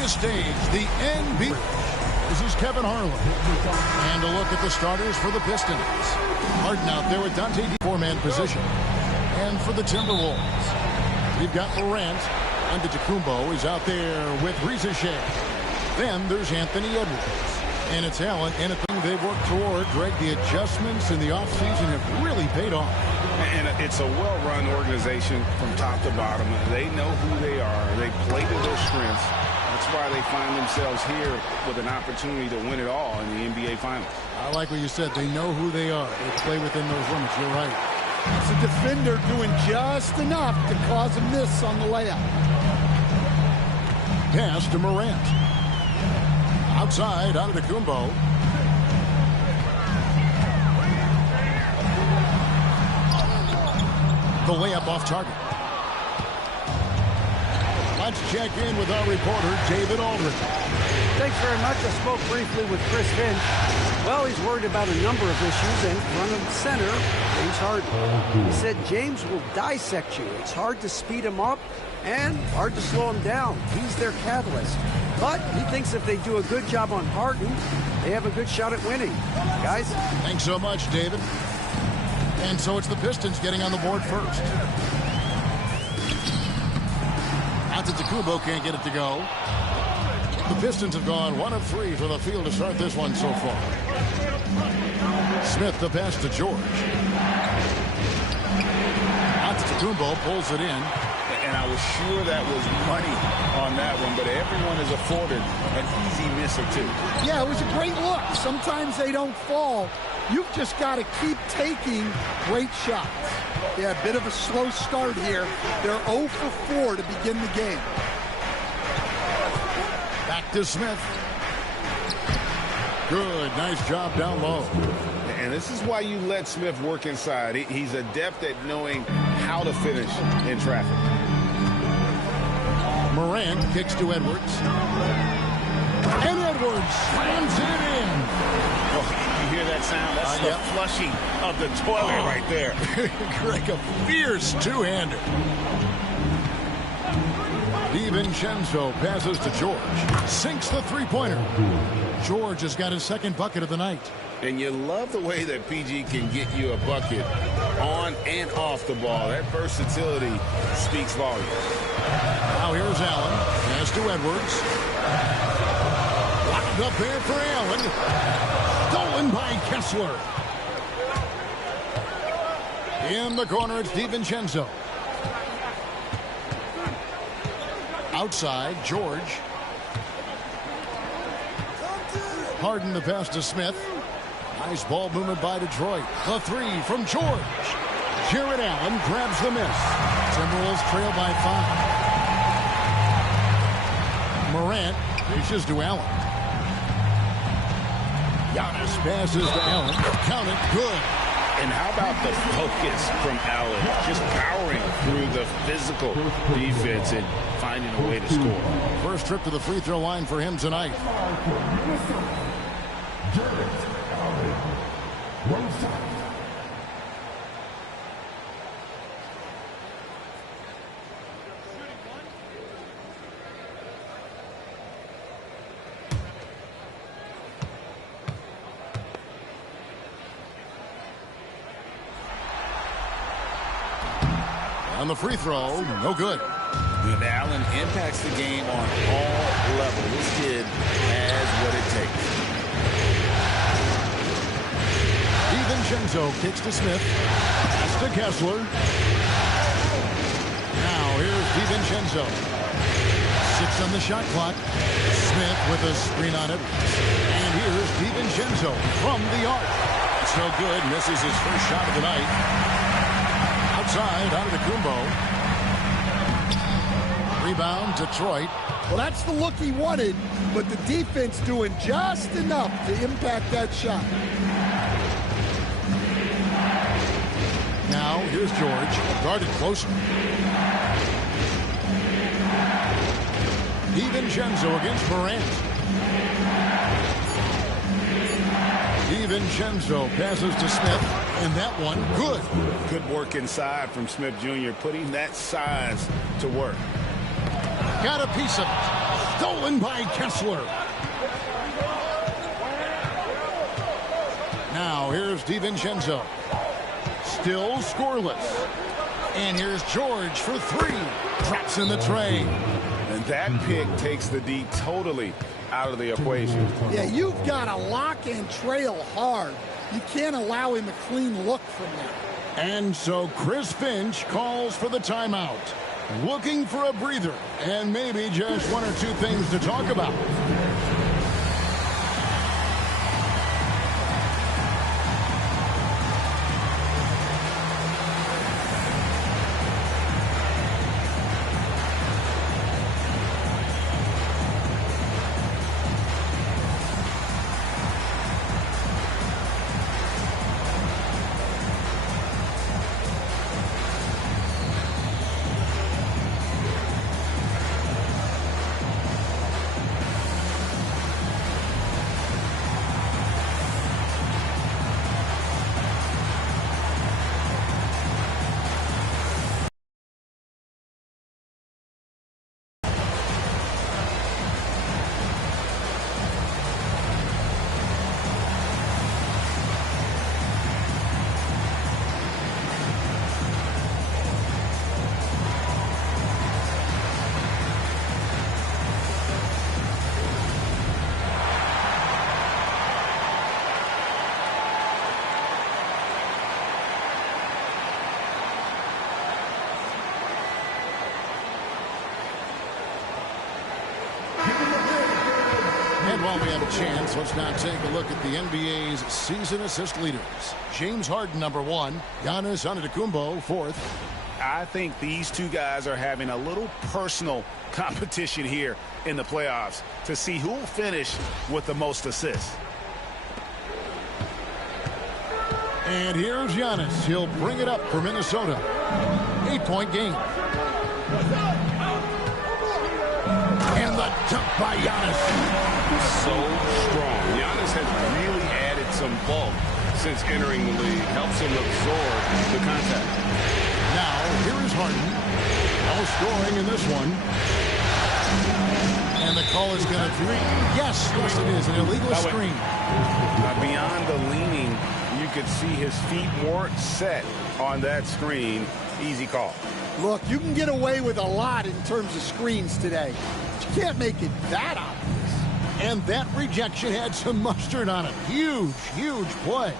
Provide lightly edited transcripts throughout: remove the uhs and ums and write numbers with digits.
biggest stage, the NBA. This is Kevin Harlan. And a look at the starters for the Pistons. Harden out there with Dante, four-man position. And for the Timberwolves, we've got Morant. Antetokounmpo is out there with Risa Shea. Then there's Anthony Edwards. And it's Allen, and a thing they've worked toward. Greg, the adjustments in the offseason have really paid off. And it's a well-run organization from top to bottom. They know who they are. They play to their strengths. That's why they find themselves here with an opportunity to win it all in the NBA Finals. I like what you said. They know who they are. They play within those limits. You're right. It's a defender doing just enough to cause a miss on the layup. Pass to Morant. Outside, Antetokounmpo. The layup off target. Let's check in with our reporter, David Aldridge. Thanks very much. I spoke briefly with Chris Finch. Well, he's worried about a number of issues, and front of center, James Harden. He said James will dissect you. It's hard to speed him up and hard to slow him down. He's their catalyst. But he thinks if they do a good job on Harden, they have a good shot at winning. Guys? Thanks so much, David. And so it's the Pistons getting on the board first. Antetokounmpo can't get it to go. The Pistons have gone 1 of 3 for the field to start this one so far. Smith the pass to George. Antetokounmpo pulls it in. And I was sure that was money on that one, but everyone is afforded an easy miss or two. Yeah, it was a great look. Sometimes they don't fall. You've just got to keep taking great shots. Yeah, a bit of a slow start here. They're 0 for 4 to begin the game. Back to Smith. Good, nice job down low. And this is why you let Smith work inside. He's adept at knowing how to finish in traffic. Morant kicks to Edwards. And Edwards slams it in. Oh, you hear that sound? That's the flushing of the toilet right there. Greg, a fierce two-hander. DiVincenzo passes to George. Sinks the three-pointer. George has got his second bucket of the night. And you love the way that PG can get you a bucket on and off the ball. That versatility speaks volumes. Now here's Allen. Pass to Edwards. Locked up there for Allen. Stolen by Kessler. In the corner, it's DiVincenzo. Outside, George. Harden the pass to Smith. Nice ball movement by Detroit. The three from George. Jarrett Allen grabs the miss. Timberwolves trail by 5. Morant reaches to Allen. Giannis passes to Allen. Count it. Good. And how about the focus from Allen? Just powering through the physical defense and finding a way to score. First trip to the free throw line for him tonight. On the free throw, no good. And Allen impacts the game on all levels. This kid has what it takes. DiVincenzo kicks to Smith. Pass to Kessler. Now here's DiVincenzo. 6 on the shot clock. Smith with a screen on it. And here's DiVincenzo from the arc. It's no good. Misses his first shot of the night. Outside, Antetokounmpo. Rebound, Detroit. Well, that's the look he wanted, but the defense doing just enough to impact that shot. Now, here's George, guarded closer. DiVincenzo against Morant. DiVincenzo passes to Smith, and that one, good. Good work inside from Smith Jr., putting that size to work. Got a piece of it. Stolen by Kessler. Now here's DiVincenzo. Still scoreless. And here's George for three. Traps in the tray. And that pick takes the D totally out of the equation. Yeah, you've got to lock and trail hard. You can't allow him a clean look from there. And so Chris Finch calls for the timeout. Looking for a breather and maybe just one or two things to talk about. And while we have a chance, let's now take a look at the NBA's season assist leaders. James Harden, number 1. Giannis Antetokounmpo, 4th. I think these two guys are having a little personal competition here in the playoffs to see who will finish with the most assists. And here's Giannis. He'll bring it up for Minnesota. 8-point game. And the dunk by Giannis. So strong. Giannis has really added some bulk since entering the league. Helps him absorb the contact. Now, here is Harden. No scoring in this one. And the call is going to be... Yes, it is. An illegal screen. Beyond the leaning, you could see his feet weren't set on that screen. Easy call. Look, you can get away with a lot in terms of screens today. But you can't make it that obvious. And that rejection had some mustard on it. Huge, huge play.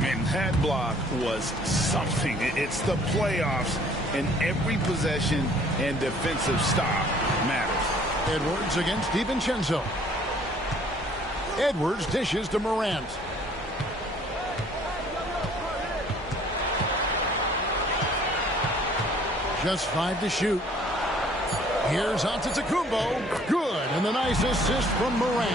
And that block was something. It's the playoffs, and every possession and defensive stop matters. Edwards against DiVincenzo. Edwards dishes to Morant. Just 5 to shoot. Here's Antetokounmpo. Good. And the nice assist from Morant.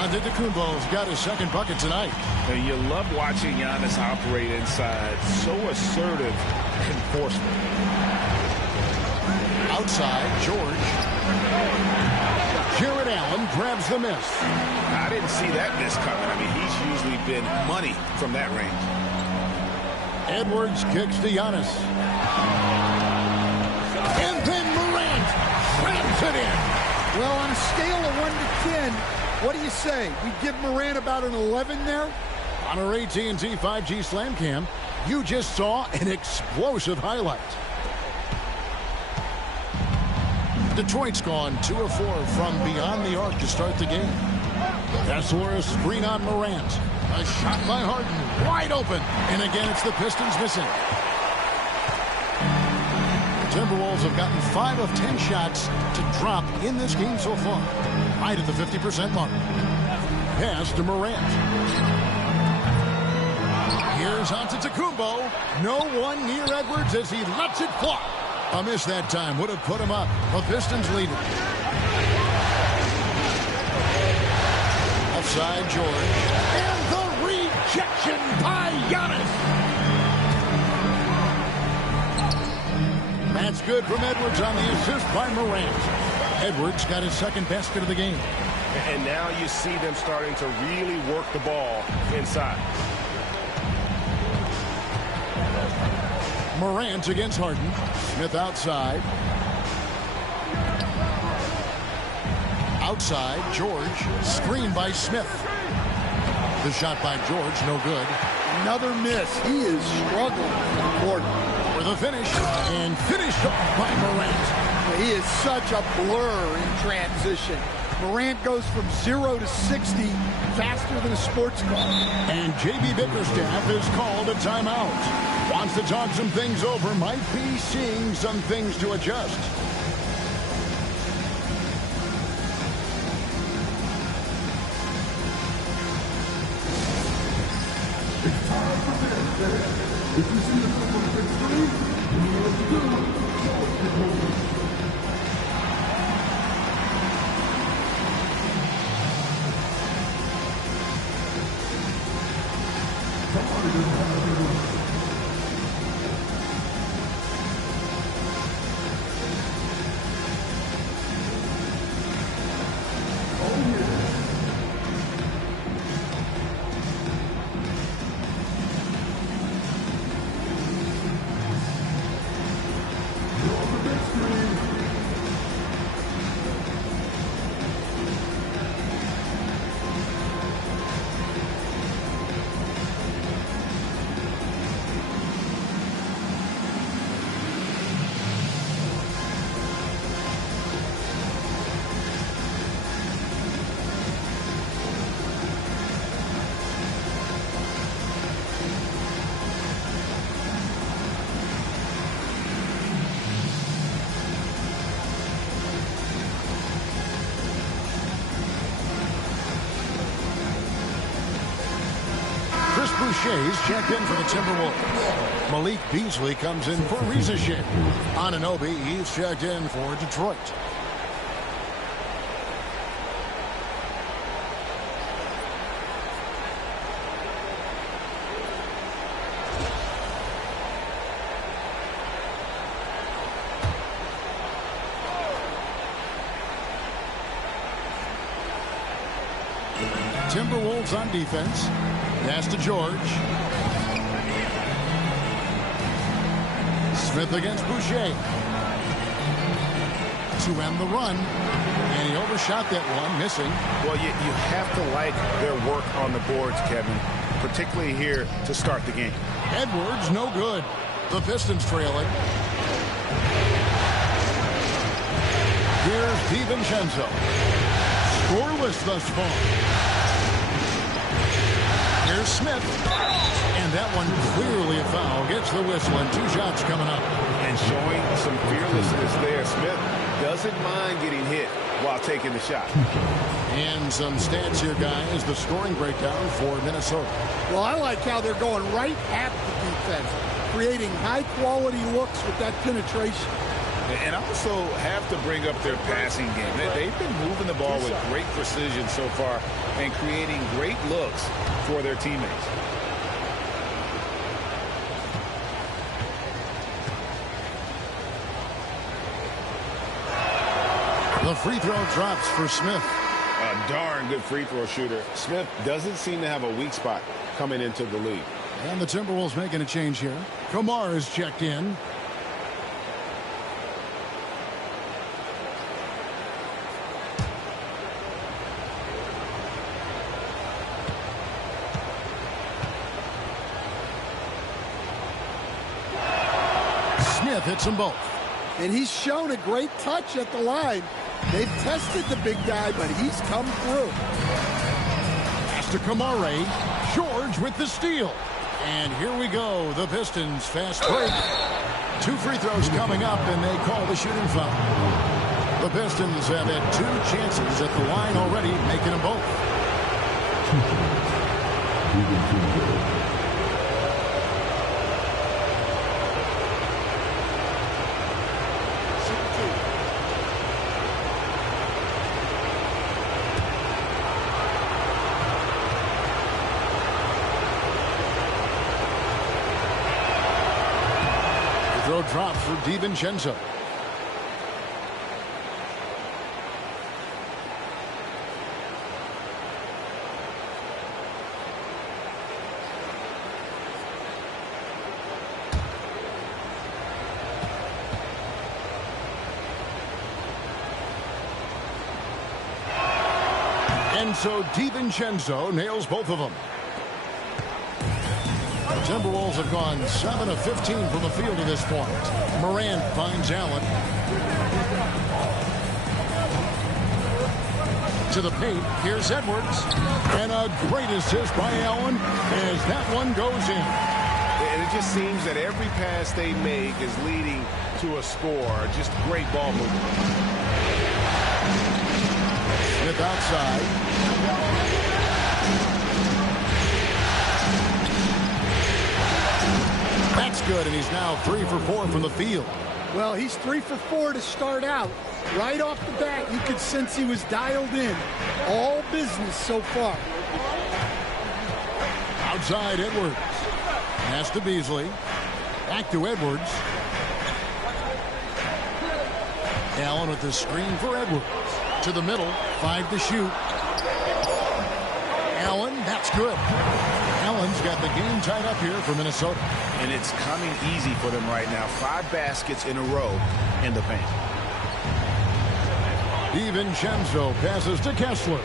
Antetokounmpo's got his second bucket tonight. And you love watching Giannis operate inside. So assertive and forceful. Outside, George. Jarrett Allen grabs the miss. I didn't see that miss coming. I mean, he's usually been money from that range. Edwards kicks to Giannis. And then Morant slams it in. Well, on a scale of 1 to 10, what do you say? We give Morant about an 11 there? On our AT&T 5G Slam Cam, you just saw an explosive highlight. Detroit's gone 2 of 4 from beyond the arc to start the game. Kessler, a screen on Morant. A shot by Harden, wide open. And again, it's the Pistons missing. The Timberwolves have gotten 5 of 10 shots to drop in this game so far. Right at the 50% mark. Pass to Morant. Here's Antetokounmpo. No one near Edwards as he lets it fly. A miss that time would have put him up. The Pistons lead it. Offside, George. And the rejection by Giannis. That's good from Edwards on the assist by Morant. Edwards got his second basket of the game. And now you see them starting to really work the ball inside. Morant against Harden. Smith outside. Outside, George. Screen by Smith. The shot by George, no good. Another miss. He is struggling for Gordon. For the finish, and finished off by Morant. He is such a blur in transition. Morant goes from 0 to 60 faster than a sports car. And J.B. Bickerstaff has called a timeout. Wants to talk some things over, might be seeing some things to adjust. Boucher's checked in for the Timberwolves. Malik Beasley comes in for Reza Shea. Anunoby, he's checked in for Detroit. Timberwolves on defense. Pass to George. Smith against Boucher. To end the run. And he overshot that one, missing. Well, you have to like their work on the boards, Kevin, particularly here to start the game. Edwards, no good. The Pistons trailing. Here's DiVincenzo. Scoreless thus far. Here's Smith. And that one clearly a foul. Gets the whistle and 2 shots coming up. And showing some fearlessness there. Smith doesn't mind getting hit while taking the shot. And some stats here, guys. The scoring breakdown for Minnesota. Well, I like how they're going right at the defense, creating high-quality looks with that penetration. And also have to bring up their passing game. They've been moving the ball with great precision so far and creating great looks for their teammates. The free throw drops for Smith. A darn good free throw shooter. Smith doesn't seem to have a weak spot coming into the league. And the Timberwolves making a change here. Kumar is checked in. Smith hits them both. And he's shown a great touch at the line. They've tested the big guy, but he's come through. Pass to Kamare. George with the steal. And here we go. The Pistons fast break. 2 free throws coming up, and they call the shooting foul. The Pistons have had 2 chances at the line already, making them both. Throw drop for DiVincenzo. And so DiVincenzo nails both of them. The Timberwolves have gone 7 of 15 from the field to this point. Morant finds Allen. To the paint. Here's Edwards. And a great assist by Allen as that one goes in. And it just seems that every pass they make is leading to a score. Just great ball movement. Smith outside. That's good, and he's now 3 for 4 from the field. Well, he's 3 for 4 to start out. Right off the bat, you could sense he was dialed in. All business so far. Outside Edwards. Pass to Beasley. Back to Edwards. Allen with the screen for Edwards. To the middle. 5 to shoot. Allen, that's good. Allen's got the game tied up here for Minnesota. And it's coming easy for them right now. 5 baskets in a row in the paint. DiVincenzo passes to Kessler.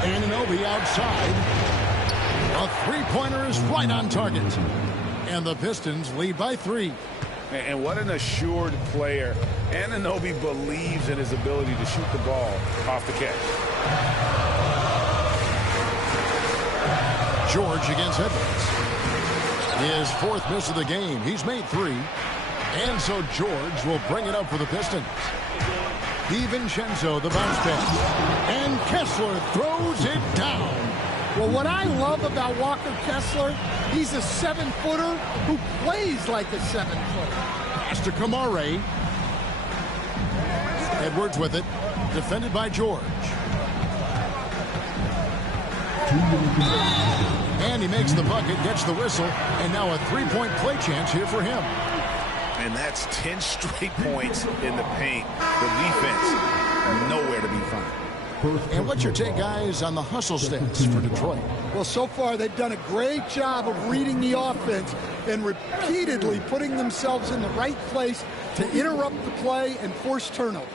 Anunoby outside. A three-pointer is right on target. And the Pistons lead by 3. And what an assured player. Anunoby believes in his ability to shoot the ball off the catch. George against Edwards. His 4th miss of the game. He's made 3. And so George will bring it up for the Pistons. DiVincenzo, the bounce pass. And Kessler throws it down. Well, what I love about Walker Kessler, he's a 7-footer who plays like a 7-footer. Pass to Kamare. Edwards with it. Defended by George. And he makes the bucket, gets the whistle, and now a 3-point play chance here for him. And that's 10 straight points in the paint. The defense, nowhere to be found. And what's your take, guys, on the hustle stats for Detroit? Well, so far they've done a great job of reading the offense and repeatedly putting themselves in the right place to interrupt the play and force turnovers.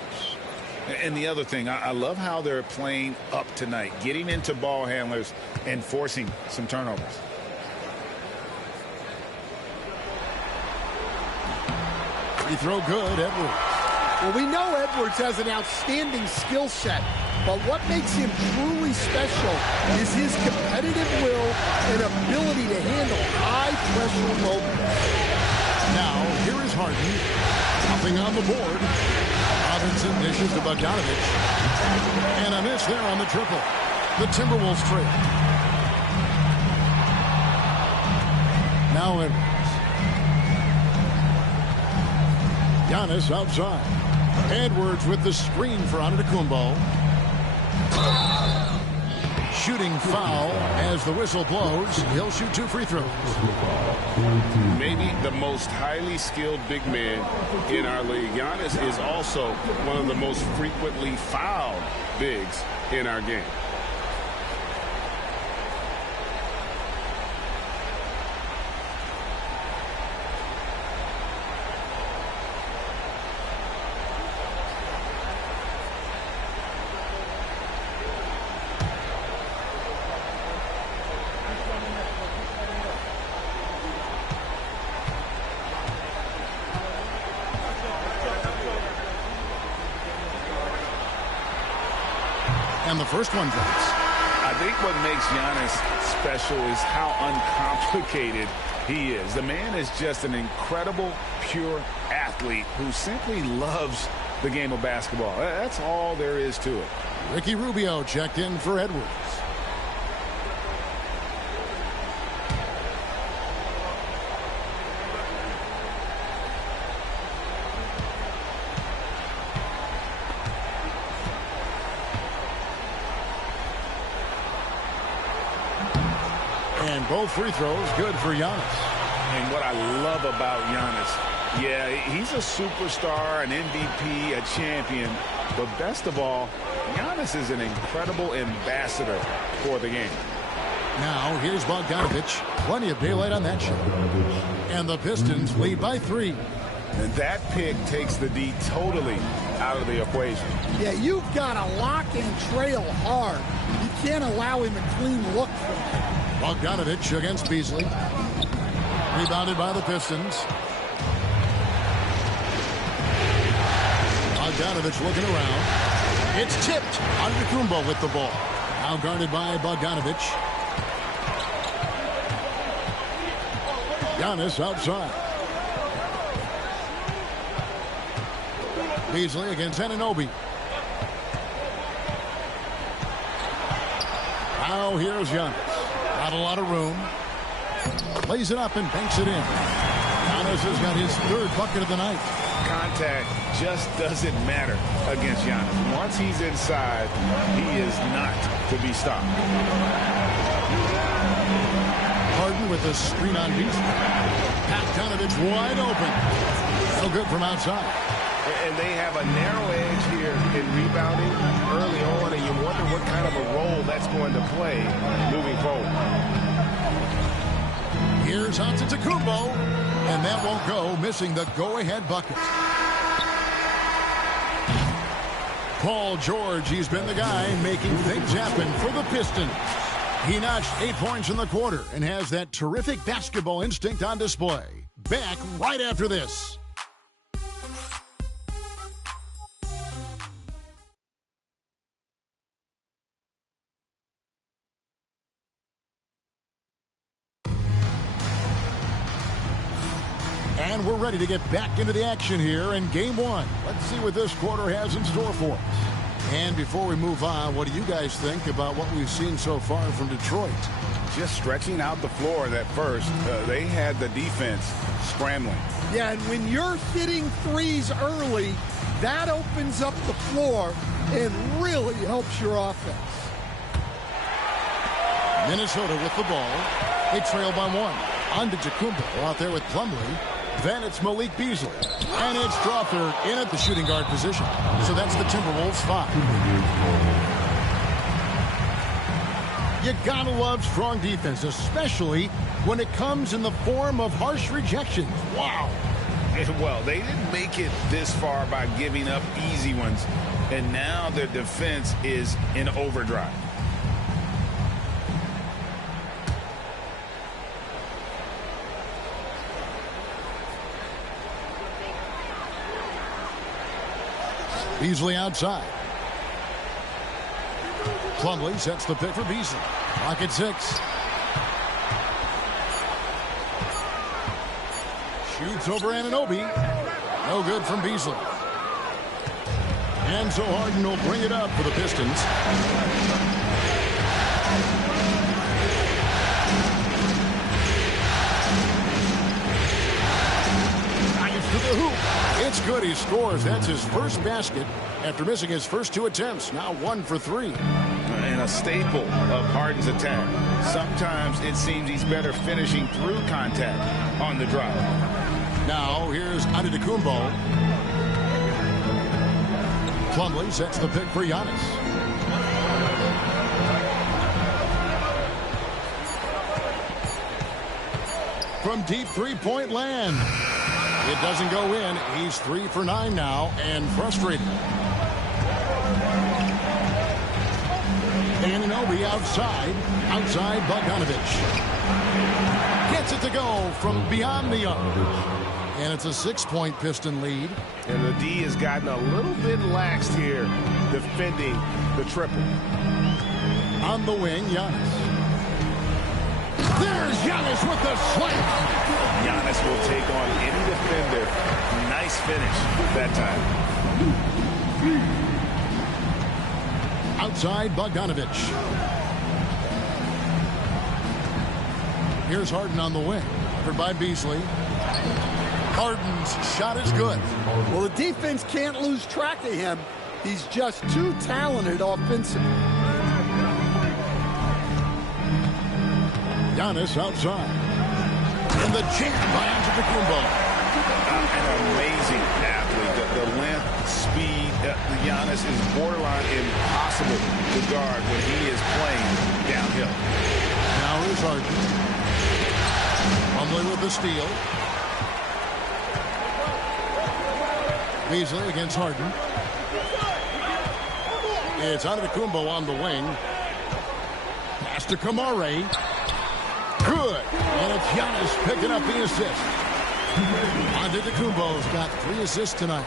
And the other thing, I love how they're playing up tonight, getting into ball handlers and forcing some turnovers. Free throw good, Edwards. Well, we know Edwards has an outstanding skill set, but what makes him truly special is his competitive will and ability to handle high-pressure moments. Now, here is Harden. Nothing on the board. Robinson dishes to Bogdanovic. And a miss there on the triple. The Timberwolves trail. Now Edwards. Giannis outside. Edwards with the screen for Antetokounmpo. Shooting foul as the whistle blows. He'll shoot 2 free throws. Maybe the most highly skilled big man in our league. Giannis is also one of the most frequently fouled bigs in our game. And the first one drops. I think what makes Giannis special is how uncomplicated he is. The man is just an incredible, pure athlete who simply loves the game of basketball. That's all there is to it. Ricky Rubio checked in for Edwards. And both free throws good for Giannis. And what I love about Giannis, yeah, he's a superstar, an MVP, a champion, but best of all, Giannis is an incredible ambassador for the game. Now here's Bogdanovic. Plenty of daylight on that shot. And the Pistons lead by 3. And that pick takes the D totally out of the equation. Yeah, you've got to lock and trail hard. You can't allow him a clean look from him. Bogdanovich against Beasley. Rebounded by the Pistons. Bogdanovich looking around. It's tipped. Antetokounmpo with the ball. Now guarded by Bogdanovich. Giannis outside. Beasley against Anunoby. Now here's Giannis. Not a lot of room. Lays it up and banks it in. Giannis has got his third bucket of the night. Contact just doesn't matter against Giannis. Once he's inside, he is not to be stopped. Harden with the screen on Beasley. Bogdanovich wide open. No good from outside. And they have a narrow edge here in rebounding early on, and you wonder what kind of a role that's going to play moving forward. Here's Antetokounmpo, and that won't go, missing the go-ahead bucket. Paul George, he's been the guy making things happen for the Pistons. He notched 8 points in the quarter and has that terrific basketball instinct on display. Back right after this. And we're ready to get back into the action here in Game 1. Let's see what this quarter has in store for us. And before we move on, what do you guys think about what we've seen so far from Detroit? Just stretching out the floor that first, they had the defense scrambling. Yeah, and when you're hitting threes early, that opens up the floor and really helps your offense. Minnesota with the ball. They trail by 1. Antetokounmpo out there with Plumlee. Then it's Malik Beasley. And it's Strawther in at the shooting guard position. So that's the Timberwolves 5. You gotta love strong defense, especially when it comes in the form of harsh rejections. Wow. Well, they didn't make it this far by giving up easy ones. And now their defense is in overdrive. Beasley outside. Plumlee sets the pick for Beasley. Clock at 6. Shoots over Anunoby. No good from Beasley. And so Harden will bring it up for the Pistons. Nice to the hoop. It's good. He scores. That's his first basket after missing his first 2 attempts. Now 1 for 3. And a staple of Harden's attack. Sometimes it seems he's better finishing through contact on the drive. Now here's Antetokounmpo. Plumlee sets the pick for Giannis. From deep three-point land. It doesn't go in. He's 3 for 9 now and frustrated. Anunoby outside Bogdanovich. Gets it to go from beyond the arc. And it's a 6-point Piston lead. And the D has gotten a little bit laxed here defending the triple. On the wing, Giannis. There's Giannis with the slam. Giannis will take on any defender. Nice finish that time. Outside Bogdanovich. Here's Harden on the wing. Covered by Beasley. Harden's shot is good. Well, the defense can't lose track of him. He's just too talented offensively. Giannis outside. And the jam by Antetokounmpo. An amazing athlete. The length, speed. Giannis is borderline impossible to guard when he is playing downhill. Now here's Harden. Plumlee with the steal. Beasley against Harden. It's Antetokounmpo on the wing. Pass to Kamare. Good. And it's Giannis picking up the assist. Antetokounmpo's got 3 assists tonight.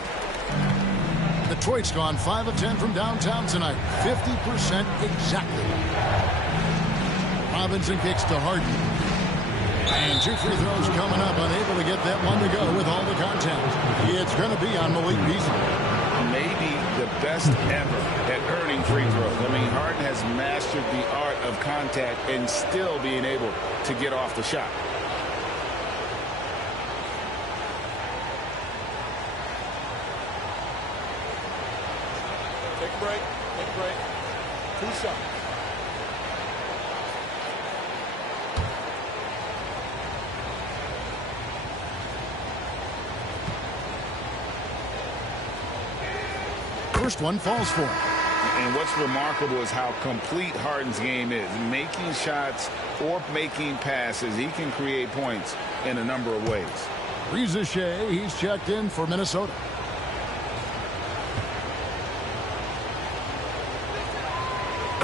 Detroit's gone 5 of 10 from downtown tonight. 50% exactly. Robinson kicks to Harden. And 2 free throws coming up. Unable to get that one to go with all the contact. It's going to be on Malik Beasley. Maybe the best ever at earning free throws. I mean, Harden has mastered the art of contact and still being able to get off the shot. Take a break. Take a break. 2 seconds. First one falls for him. And what's remarkable is how complete Harden's game is. Making shots or making passes, he can create points in a number of ways. Reza Shea, he's checked in for Minnesota.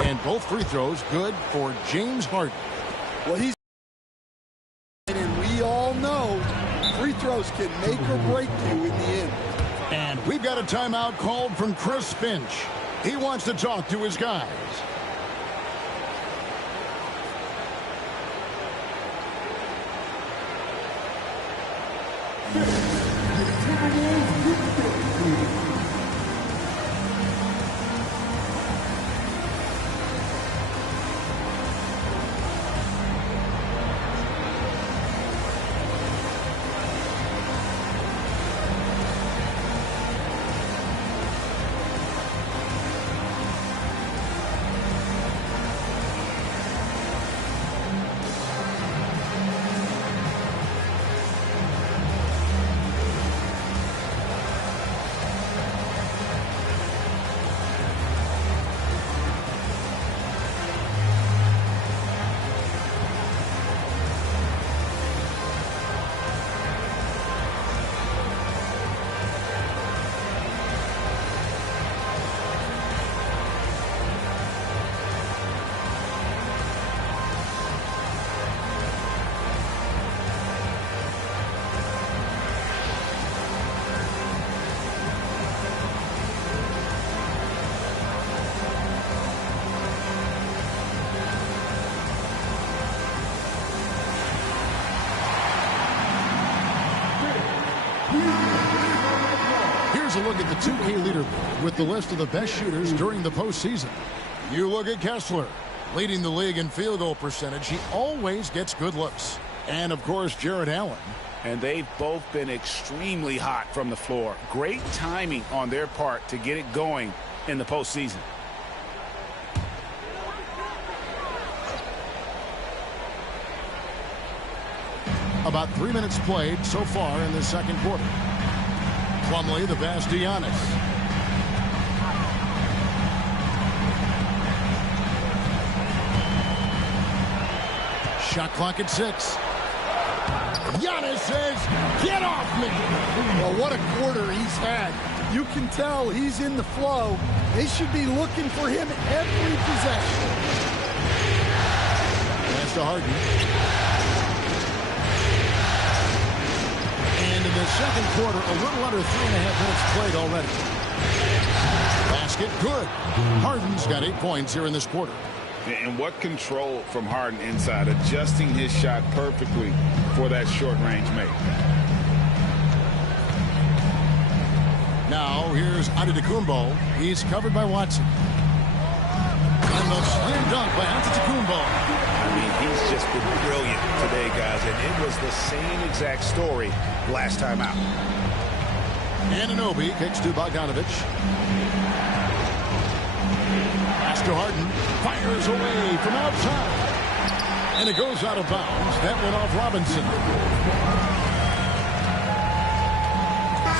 And both free throws good for James Harden. Well, he's and we all know free throws can make or break you in the end. And we've got a timeout called from Chris Finch. He wants to talk to his guys. Here's a look at the 2K leaderboard with the list of the best shooters during the postseason. You look at Kessler, leading the league in field goal percentage. He always gets good looks. And, of course, Jarrett Allen. And they've both been extremely hot from the floor. Great timing on their part to get it going in the postseason. About 3 minutes played so far in the second quarter. Plumlee, the pass to Giannis. Shot clock at 6. Giannis says, "Get off me!" Well, what a quarter he's had. You can tell he's in the flow. They should be looking for him every possession. Pass to Harden. And in the second quarter, a little under 3.5 minutes played already. Basket good. Harden's got 8 points here in this quarter. And what control from Harden inside, adjusting his shot perfectly for that short-range make. Now, here's Antetokounmpo. He's covered by Watson. And the slam dunk by Antetokounmpo. I mean, he's just been brilliant today, guys, and it was the same exact story last time out. Anunoby kicks to Bogdanovic. Pass to Harden. Fires away from outside. And it goes out of bounds. That went off Robinson.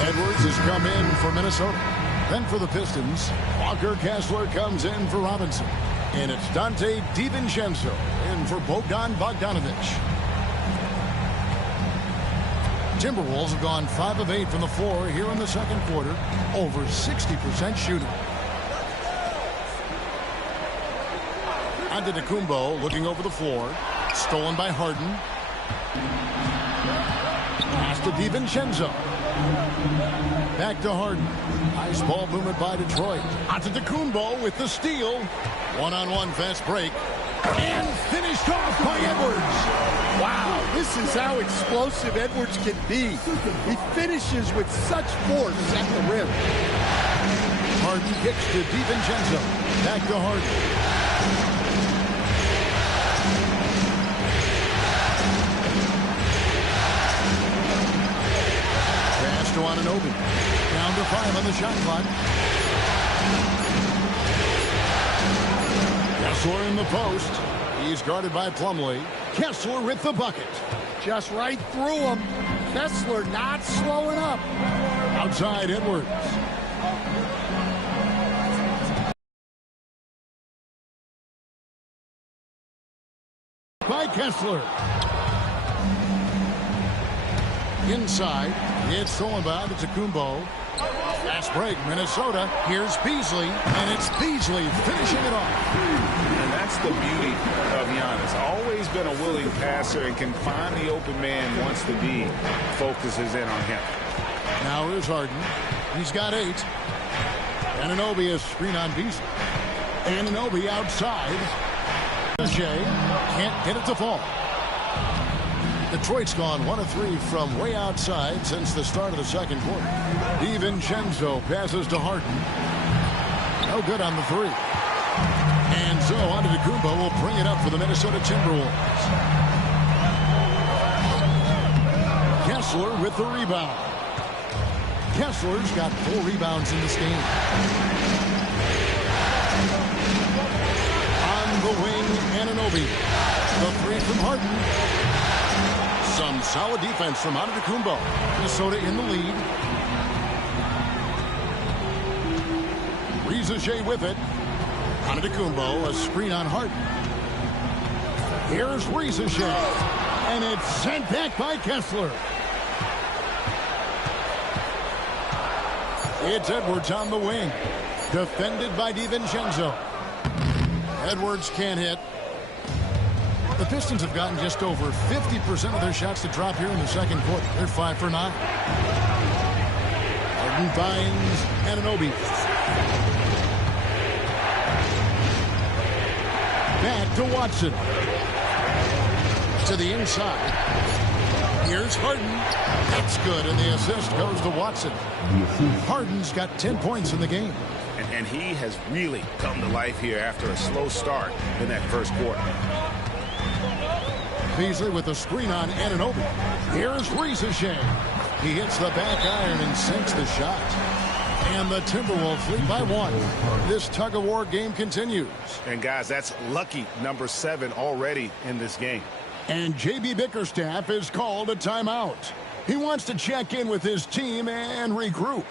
Edwards has come in for Minnesota. Then for the Pistons, Walker Kessler comes in for Robinson. And it's Dante DiVincenzo in for Bogdan Bogdanovic. Timberwolves have gone 5 of 8 from the floor here in the second quarter, over 60% shooting. Antetokounmpo looking over the floor, stolen by Harden. Pass to DiVincenzo. Back to Harden. Nice ball movement by Detroit. Antetokounmpo with the steal. One-on-one fast break. And finished off by Edwards. Wow, this is how explosive Edwards can be. He finishes with such force at the rim. Harden kicks to DiVincenzo. Back to Harden. Pass to Anunoby. Down to 5 on the shot clock. Kessler in the post. He's guarded by Plumlee. Kessler with the bucket. Just right through him. Kessler not slowing up. Outside Edwards. By Kessler. Inside. It's stolen by Antetokounmpo. Fast break, Minnesota. Here's Beasley, and it's Beasley finishing it off. And that's the beauty of Giannis. Always been a willing passer and can find the open man once the D focuses in on him. Now here's Harden. He's got 8. Anunoby is screen on Beasley. Anunoby outside. Shea can't get it to fall. Detroit's gone 1 of 3 from way outside since the start of the second quarter. DiVincenzo passes to Harden. No good on the 3. And so Antetokounmpo will bring it up for the Minnesota Timberwolves. Kessler with the rebound. Kessler's got 4 rebounds in this game. On the wing, Anunoby. The 3 from Harden. Some solid defense from Antetokounmpo. Minnesota in the lead. Reza Shea with it. Antetokounmpo, a screen on Harden. Here's Reza Shea. And it's sent back by Kessler. It's Edwards on the wing. Defended by DiVincenzo. Edwards can't hit. The Pistons have gotten just over 50% of their shots to drop here in the second quarter. They're 5 for 9. Harden finds Anunoby. Back to Watson. To the inside. Here's Harden. That's good, and the assist goes to Watson. Harden's got 10 points in the game. And he has really come to life here after a slow start in that first quarter. Beasley with a screen on Anunoby. Here's Reza Shea. He hits the back iron and sinks the shot. And the Timberwolves lead by 1. This tug-of-war game continues. And, guys, that's lucky number 7 already in this game. And J.B. Bickerstaff is called a timeout. He wants to check in with his team and regroup.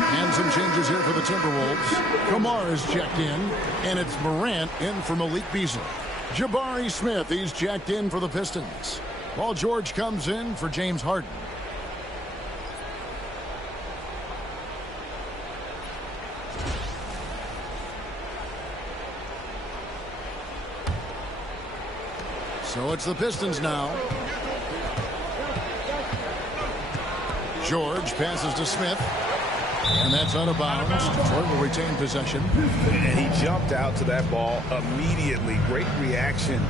And some changes here for the Timberwolves. Kamara is checked in, and it's Morant in for Malik Beasley. Jabari Smith, he's checked in for the Pistons. Paul George comes in for James Harden. So it's the Pistons now. George passes to Smith. And that's out of bounds. Detroit will retain possession. And he jumped out to that ball immediately. Great reaction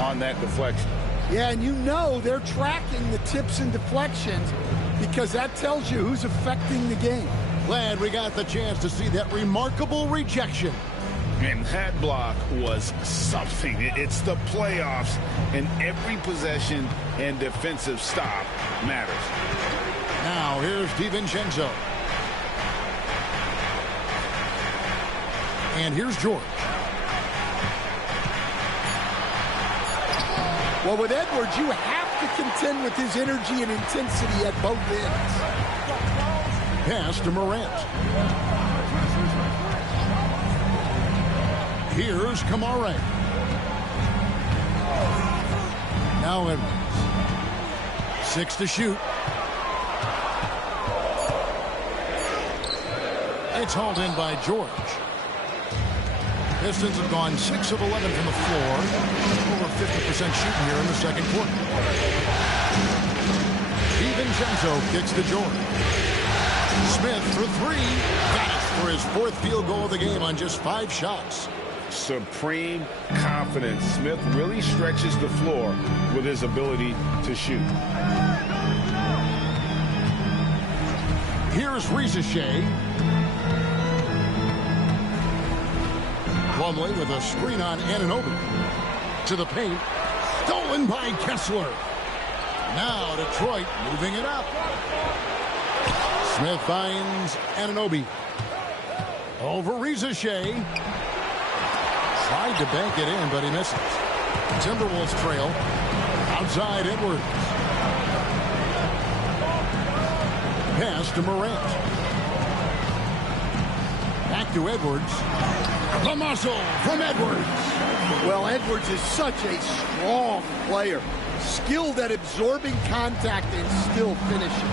on that deflection. Yeah, and you know they're tracking the tips and deflections because that tells you who's affecting the game. Glad we got the chance to see that remarkable rejection. And that block was something. It's the playoffs, and every possession and defensive stop matters. Now here's DiVincenzo. And here's George. Well, with Edwards, you have to contend with his energy and intensity at both ends. Pass to Morant. Here's Kamara. Now Edwards. 6 to shoot. It's hauled in by George. Pistons have gone 6 of 11 from the floor. Over 50% shooting here in the second quarter. DiVincenzo kicks to George. Smith for 3. Got it for his 4th field goal of the game on just 5 shots. Supreme confidence. Smith really stretches the floor with his ability to shoot. Here's Risacher. Plumlee with a screen on Anunoby. To the paint. Stolen by Kessler. Now Detroit moving it up. Smith finds Anunoby. Over Risacher. Tried to bank it in, but he misses. Timberwolves trail. Outside Edwards. Pass to Morant. Back to Edwards. The muscle from Edwards. Well, Edwards is such a strong player. Skilled at absorbing contact and still finishing.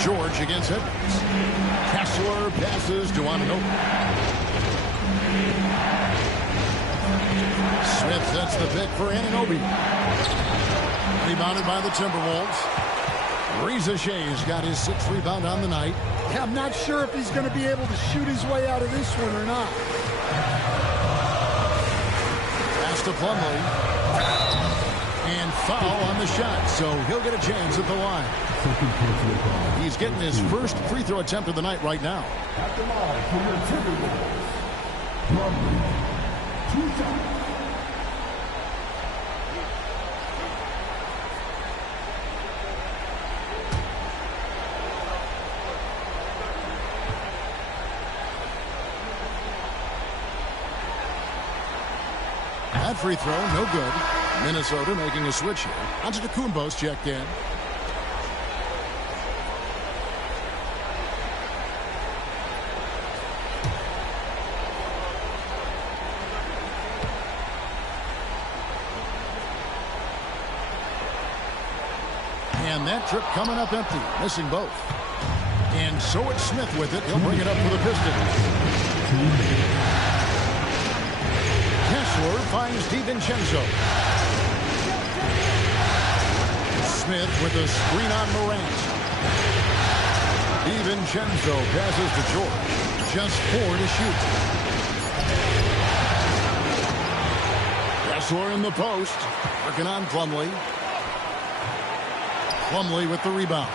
George against Edwards. Kessler passes to Anunoby. Smith sets the pick for Anunoby. Rebounded by the Timberwolves. Risacher's got his 6th rebound on the night. Yeah, I'm not sure if he's going to be able to shoot his way out of this one or not. Pass to Plumlee. And foul on the shot, so he'll get a chance at the line. He's getting his first free throw attempt of the night right now. At the line for the Timberwolves, Plumlee, 2 shots. That free throw, no good. Minnesota making a switch here. Antetokounmpo's checked in. And that trip coming up empty, missing both. And so it's Smith with it. He'll bring it up for the Pistons. Kessler finds DiVincenzo. Smith with a screen on Morant. DiVincenzo passes to George. Just 4 to shoot. Kessler in the post. Working on Plumlee. Plumlee with the rebound.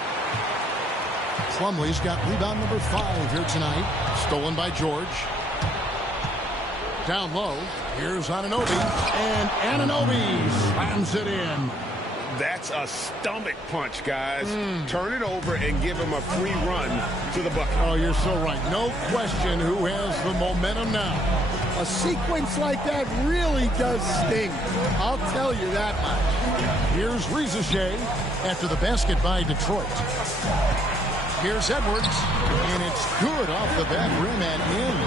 Plumlee's got rebound number 5 here tonight. Stolen by George. Down low. Here's Anunoby. And Anunoby slams it in. That's a stomach punch, guys. Turn it over and give him a free run to the bucket. Oh, you're so right. No question who has the momentum now. A sequence like that really does sting. I'll tell you that much. Here's Risacher after the basket by Detroit. Here's Edwards. And it's good off the back rim and in.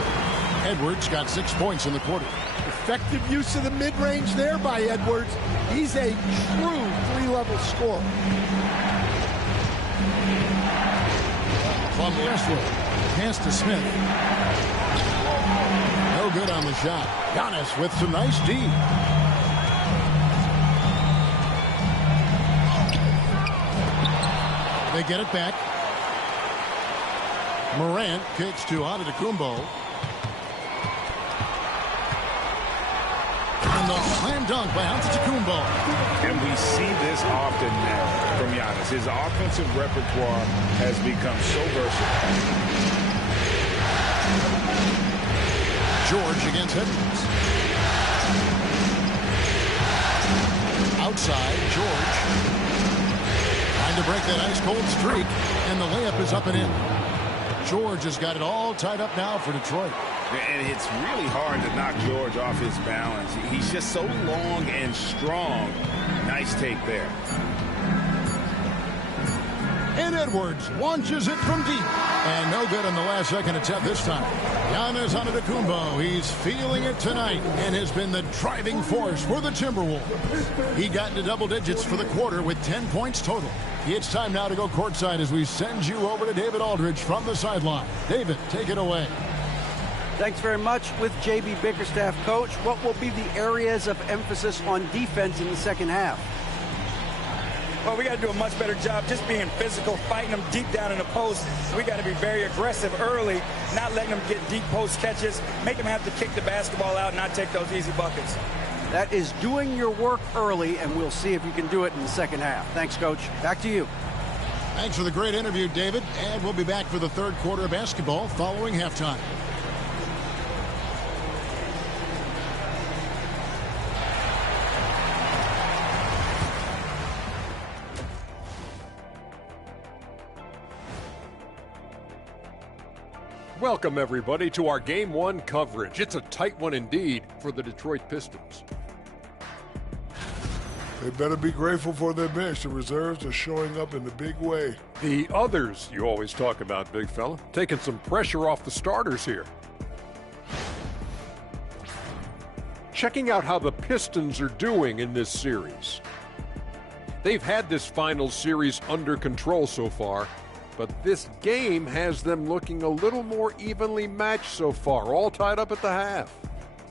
Edwards got 6 points in the quarter. Effective use of the mid-range there by Edwards. He's a true three-level scorer. From Westwood. Pass to Smith. No good on the shot. Giannis with some nice D. They get it back. Morant kicks to Antetokounmpo. And the slam dunk by Antetokounmpo. And we see this often now from Giannis. His offensive repertoire has become so versatile. George against Edwards. Outside, George. Trying to break that ice-cold streak. And the layup is up and in. George has got it all tied up now for Detroit. And it's really hard to knock George off his balance. He's just so long and strong. Nice take there. And Edwards launches it from deep. And no good on the last second attempt this time. Giannis Antetokounmpo, he's feeling it tonight and has been the driving force for the Timberwolves. He got into double digits for the quarter with 10 points total. It's time now to go courtside as we send you over to David Aldridge from the sideline. David, take it away. Thanks very much. With J.B. Bickerstaff, Coach, what will be the areas of emphasis on defense in the second half? Well, we got to do a much better job just being physical, fighting them deep down in the post. We got to be very aggressive early, not letting them get deep post catches, make them have to kick the basketball out and not take those easy buckets. That is doing your work early, and we'll see if you can do it in the second half. Thanks, Coach. Back to you. Thanks for the great interview, David. And we'll be back for the third quarter of basketball following halftime. Welcome, everybody, to our Game 1 coverage. It's a tight one indeed for the Detroit Pistons. They better be grateful for their bench. The reserves are showing up in a big way. The others you always talk about, big fella, taking some pressure off the starters here. Checking out how the Pistons are doing in this series. They've had this final series under control so far, but this game has them looking a little more evenly matched so far, all tied up at the half.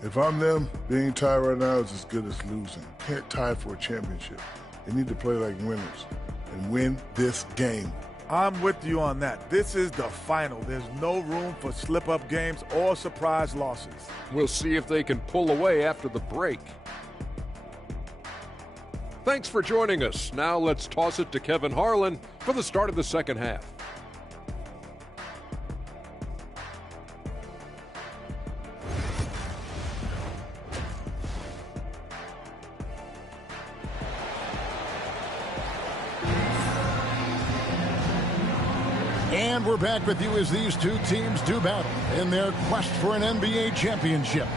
If I'm them, being tied right now is as good as losing. Can't tie for a championship. They need to play like winners and win this game. I'm with you on that. This is the final. There's no room for slip-up games or surprise losses. We'll see if they can pull away after the break. Thanks for joining us. Now let's toss it to Kevin Harlan for the start of the second half. And we're back with you as these two teams do battle in their quest for an NBA championship.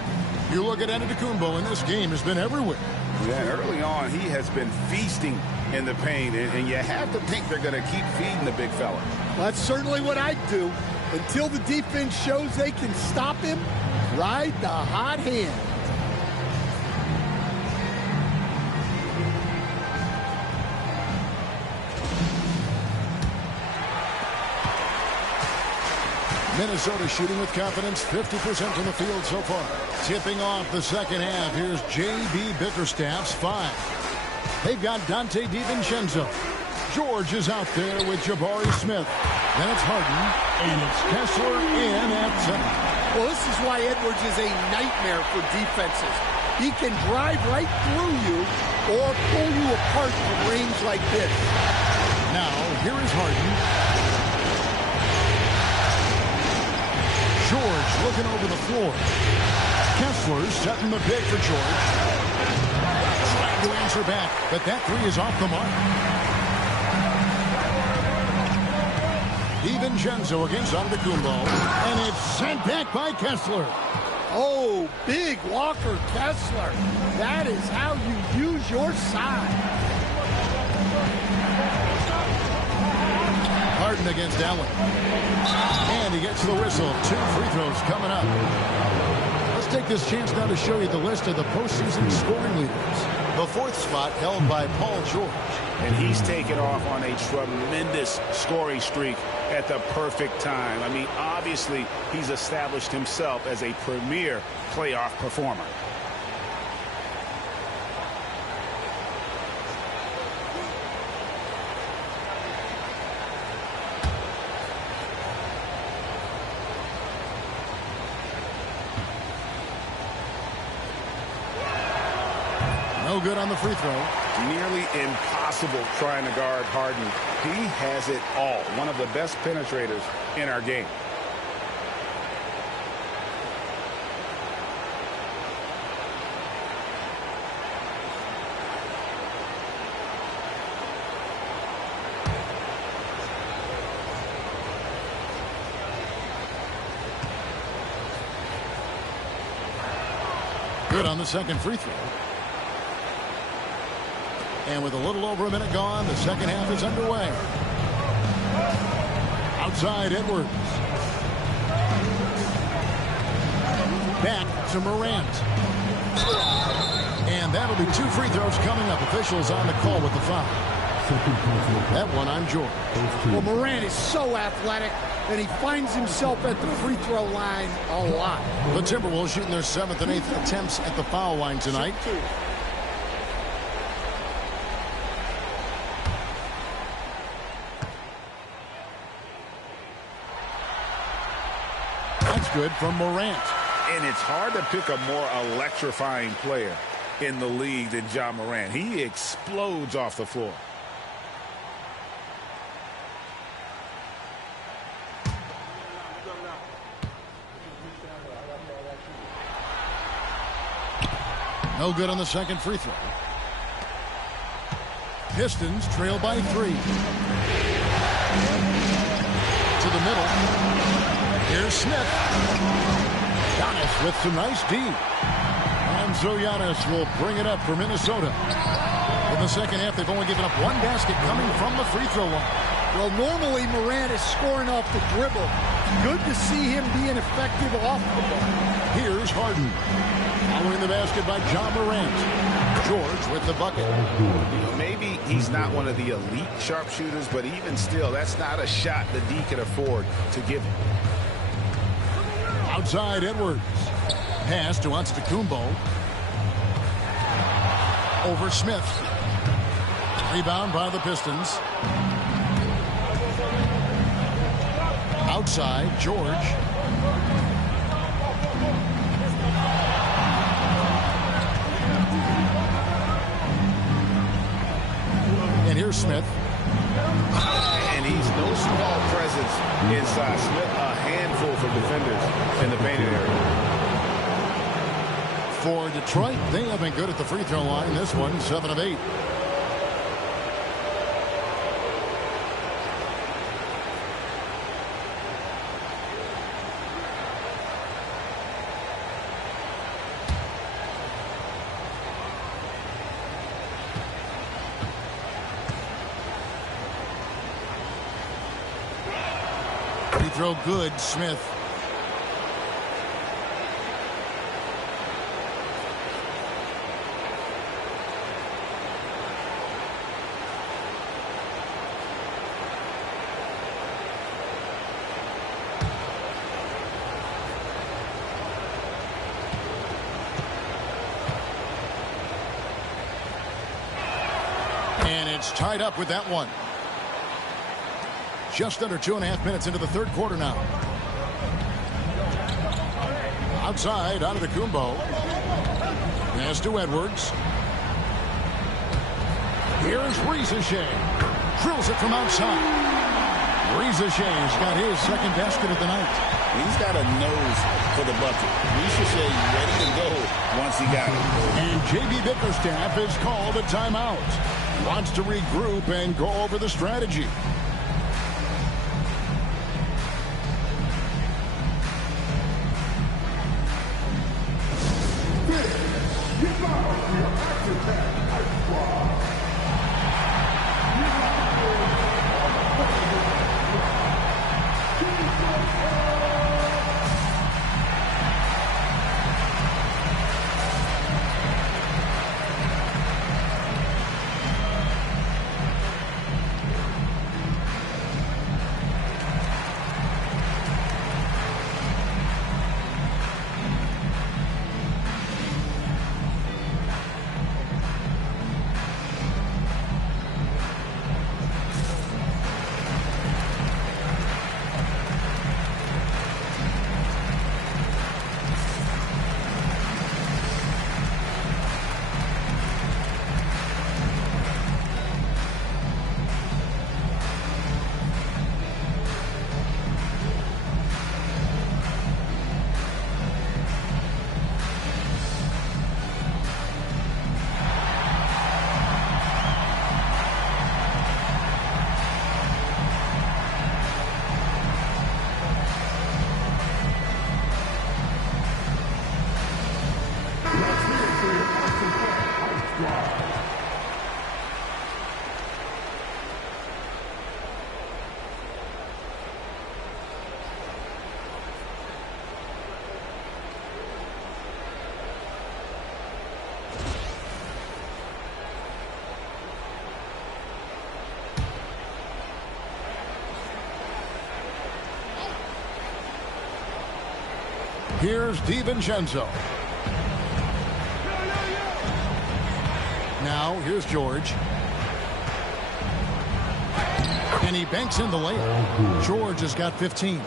You look at Antetokounmpo, and this game has been everywhere. Yeah, early on, he has been feasting in the paint, and you have to think they're going to keep feeding the big fella. That's certainly what I'd do. Until the defense shows they can stop him, ride the hot hand. Minnesota shooting with confidence, 50% from the field so far. Tipping off the second half, here's J.B. Bickerstaff's 5. They've got Dante DiVincenzo. George is out there with Jabari Smith. Then it's Harden, and it's Kessler in at 7. Well, this is why Edwards is a nightmare for defenses. He can drive right through you or pull you apart from range like this. Now, here is Harden. George looking over the floor. Kessler setting the pick for George. Trying to answer back, but that three is off the mark. DiVincenzo against Antetokounmpo, and it's sent back by Kessler. Oh, big Walker Kessler. That is how you use your side. Harden against Allen. And he gets the whistle. 2 free throws coming up. Let's take this chance now to show you the list of the postseason scoring leaders. The 4th spot held by Paul George. And he's taken off on a tremendous scoring streak at the perfect time. I mean, obviously, he's established himself as a premier playoff performer. No good on the free throw. Nearly impossible trying to guard Harden. He has it all. One of the best penetrators in our game. Good on the second free throw. And with a little over a minute gone, the second half is underway. Outside Edwards. Back to Morant. And that'll be 2 free throws coming up. Officials on the call with the foul. That one on George. Well, Morant is so athletic, and he finds himself at the free throw line a lot. The Timberwolves shooting their 7th and 8th attempts at the foul line tonight. That's good from Morant. And it's hard to pick a more electrifying player in the league than Ja Morant. He explodes off the floor. No good on the second free throw. Pistons trail by 3. To the middle. Here's Smith. Giannis with some nice D. And so Giannis will bring it up for Minnesota. In the second half, they've only given up 1 basket coming from the free throw line. Well, normally Morant is scoring off the dribble. Good to see him being effective off the ball. Here's Harden. Following the basket by Ja Morant. George with the bucket. Maybe he's not one of the elite sharpshooters, but even still, that's not a shot the D can afford to give him. Outside Edwards. Pass to Antetokounmpo. Over Smith. Rebound by the Pistons. Outside George. And here's Smith. And he's no small presence inside. Smith, a handful for defenders in the painted area. For Detroit, they have been good at the free throw line. This one, 7 of 8. Free throw good, Smith. And it's tied up with that one. Just under 2.5 minutes into the third quarter now. Outside, Antetokounmpo. Pass to Edwards. Here's Rizachet. Drills it from outside. Rizachet's got his second basket of the night. He's got a nose for the bucket. Rizachet ready to go once he got it. And J.B. Bickerstaff has called a timeout. Wants to regroup and go over the strategy. Here's DiVincenzo. Now, here's George. And he banks in the layup. George has got 15.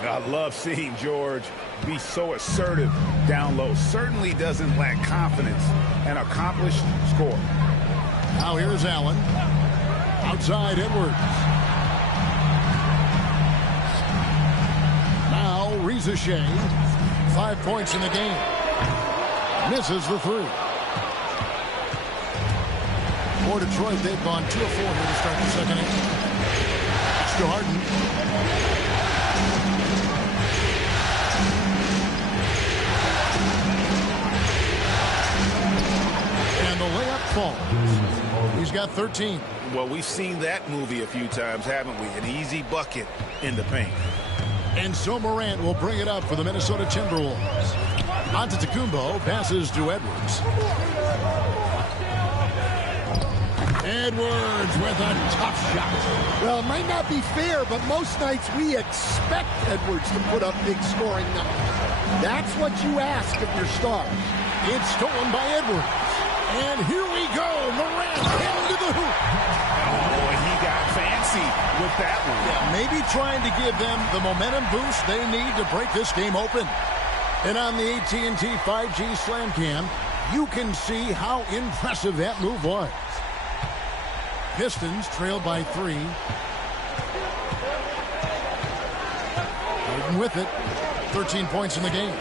I love seeing George be so assertive down low. Certainly doesn't lack confidence. An accomplished scorer. Now here's Allen. Outside Edwards. Now Reza Shea. 5 points in the game. Misses the three. For Detroit, they've gone 2 of 4 here to start the second inning. It's to Harden. And the layup falls. He's got 13. Well, we've seen that movie a few times, haven't we? An easy bucket in the paint. And so Morant will bring it up for the Minnesota Timberwolves. Antetokounmpo passes to Edwards. Edwards with a tough shot. Well, it might not be fair, but most nights we expect Edwards to put up big scoring numbers. That's what you ask of your stars. It's stolen by Edwards. And here we go. Morant into the hoop. Oh, he got fancy with that one. Yeah, maybe trying to give them the momentum boost they need to break this game open. And on the AT&T 5G Slam Cam, you can see how impressive that move was. Pistons trailed by 3. Harden with it. 13 points in the game.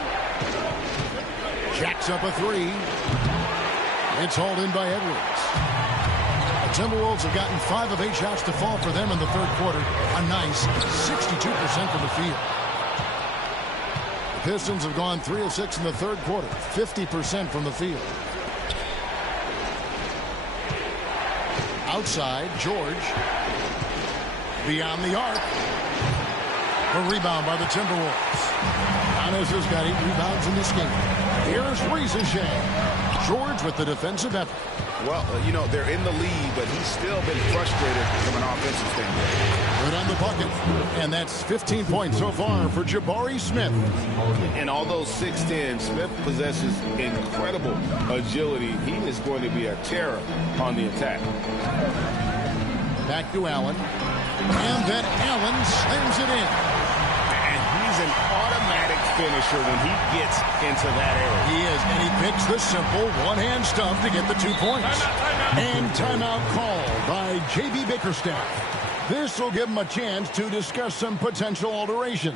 Jacks up a 3. It's hauled in by Edwards. The Timberwolves have gotten 5 of 8 shots to fall for them in the third quarter. A nice 62% from the field. The Pistons have gone 3 of 6 in the third quarter. 50% from the field. Outside, George. Beyond the arc. A rebound by the Timberwolves. Giannis has got 8 rebounds in this game. Here's Reza Shea. George with the defensive effort. Well, you know, they're in the lead, but he's still been frustrated from an offensive standpoint. Good on the bucket. And that's 15 points so far for Jabari Smith. And although 6'10", Smith possesses incredible agility. He is going to be a terror on the attack. Back to Allen. And then Allen slams it in. And he's an automatic finisher when he gets into that area. He is, and he picks the simple one-hand stuff to get the 2 points. And timeout called by J.B. Bickerstaff. This will give him a chance to discuss some potential alterations.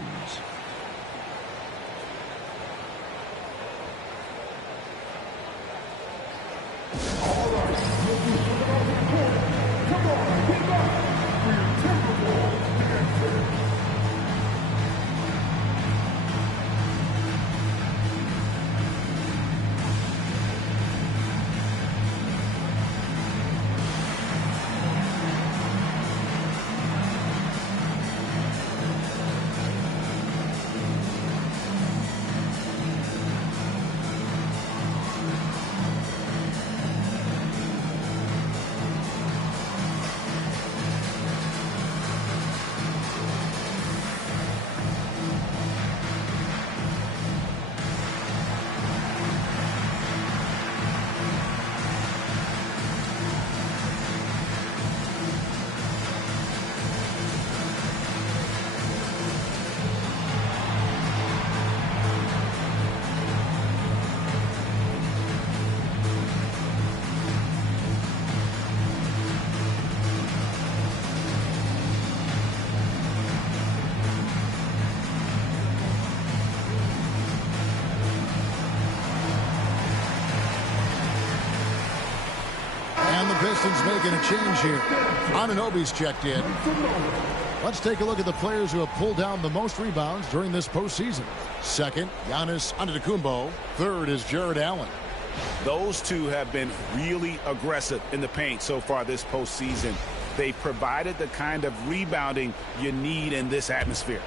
Pistons making a change here. Anunoby's checked in. Let's take a look at the players who have pulled down the most rebounds during this postseason. Second, Giannis Antetokounmpo. Third is Jared Allen. Those two have been really aggressive in the paint so far this postseason. They provided the kind of rebounding you need in this atmosphere.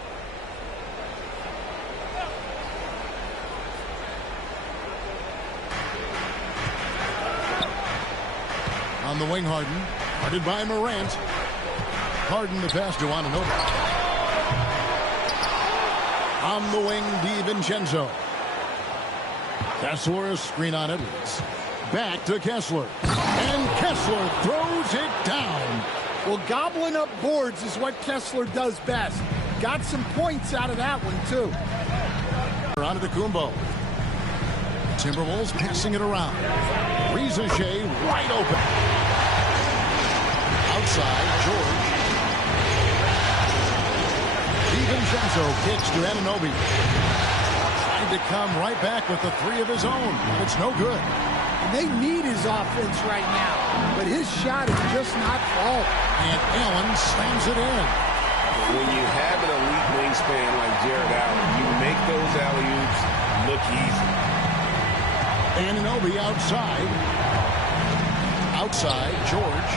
On the wing, Harden. Guarded by Morant. Harden the pass to Anunoby. On the wing, DiVincenzo. Kessler, screen on Edwards. Back to Kessler. And Kessler throws it down. Well, gobbling up boards is what Kessler does best. Got some points out of that one, too. On to Kumbo. Timberwolves passing it around. Rizachet wide open. Outside, George. DiVincenzo kicks to Anunoby. Trying to come right back with the three of his own. It's no good. And they need his offense right now, but his shot is just not falling. And Allen slams it in. When you have an elite wingspan like Jared Allen, you make those alley-oops look easy. Anunoby outside. Outside, George.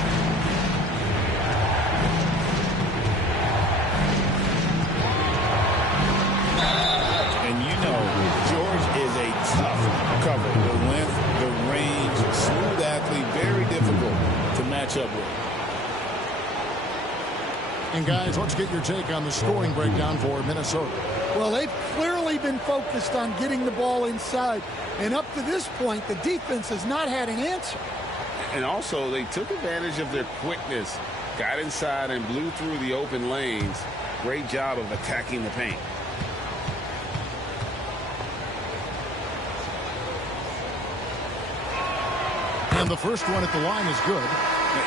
And you know, George is a tough cover. The length, the range, smooth athlete, very difficult to match up with. And guys, let's get your take on the scoring breakdown for Minnesota. Well, they've clearly been focused on getting the ball inside. And up to this point, the defense has not had an answer. And also, they took advantage of their quickness, got inside and blew through the open lanes. Great job of attacking the paint. And the first one at the line is good.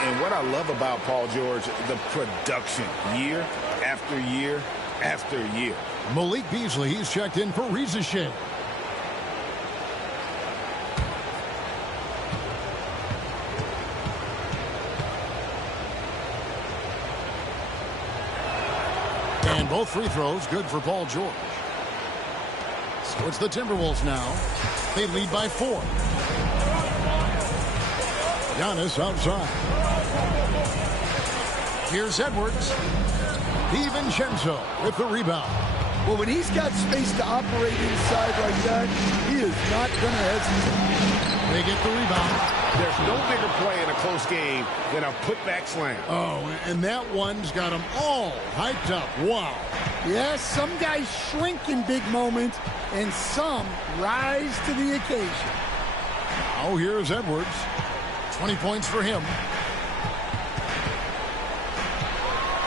And what I love about Paul George, the production, year after year after year. Malik Beasley, he's checked in for Rizachet. And both free throws good for Paul George. So it's the Timberwolves now. They lead by 4. Giannis outside. Here's Edwards. DiVincenzo with the rebound. Well, when he's got space to operate inside like that, he is not going to hesitate. They get the rebound. There's no bigger play in a close game than a putback slam. Oh, and that one's got them all hyped up. Wow. Yes, some guys shrink in big moments, and some rise to the occasion. Oh, here's Edwards. 20 points for him.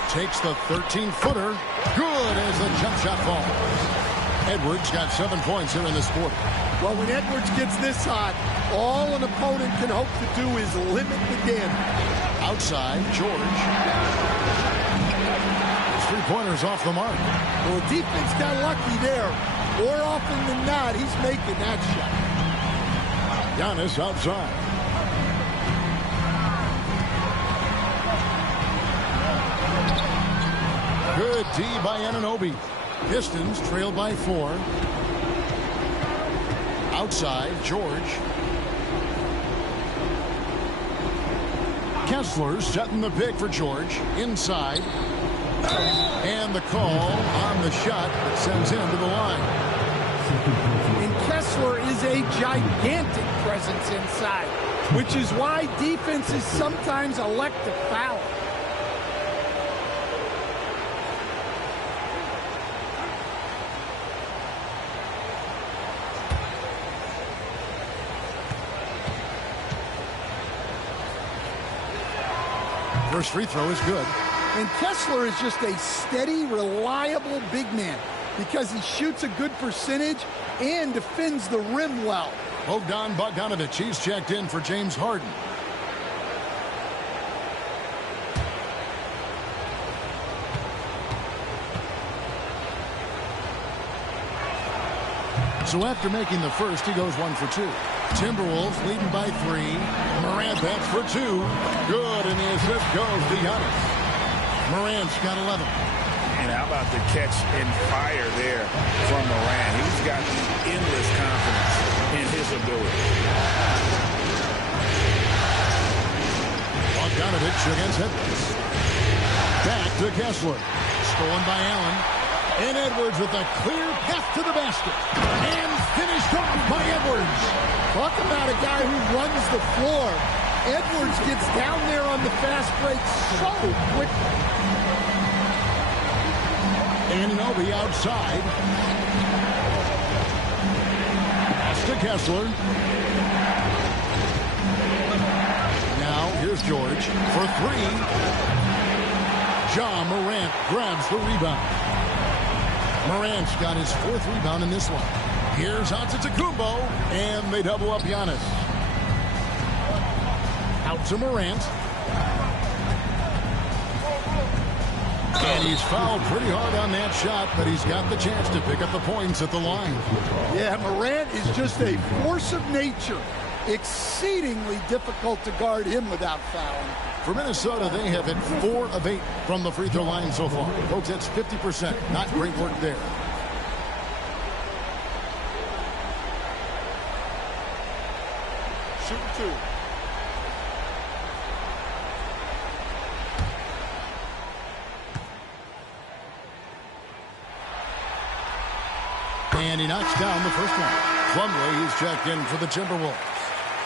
Takes the 13-footer. Good as the jump shot falls. Edwards got 7 points here in this quarter. Well, when Edwards gets this hot, all an opponent can hope to do is limit the damage. Outside, George. His three-pointers off the mark. Well, the defense got lucky there. More often than not, he's making that shot. Giannis outside. Good D by Anunoby. Pistons trail by 4. Outside, George. Kessler setting the pick for George. Inside. And the call on the shot that sends him to the line. And Kessler is a gigantic presence inside, which is why defenses sometimes elect to foul. First free throw is good. And Kessler is just a steady, reliable big man because he shoots a good percentage and defends the rim well. Bogdan Bogdanović, he's checked in for James Harden. So after making the first, he goes 1 for 2. Timberwolves leading by 3. Morant bats for 2. Good, and the assist goes to Giannis. Morant's got 11. And how about the catch and fire there from Morant? He's got endless confidence in his ability. Bogdanović against Edwards. Back to Kessler. Stolen by Allen. And Edwards with a clear path to the basket. And finished off by Edwards. Talk about a guy who runs the floor. Edwards gets down there on the fast break so quickly. Anunoby outside. Pass to to Kessler. Now here's George for three. Ja Morant grabs the rebound. Morant's got his fourth rebound in this one. Here's Antetokounmpo, and they double up Giannis. Out to Morant. And he's fouled pretty hard on that shot, but he's got the chance to pick up the points at the line. Yeah, Morant is just a force of nature. Exceedingly difficult to guard him without fouling. For Minnesota, they have hit 4 of 8 from the free throw line so far. Folks, that's 50%. Not great work there. Shoot 2. And he knocks down the first one. Plumlee is checked in for the Timberwolves.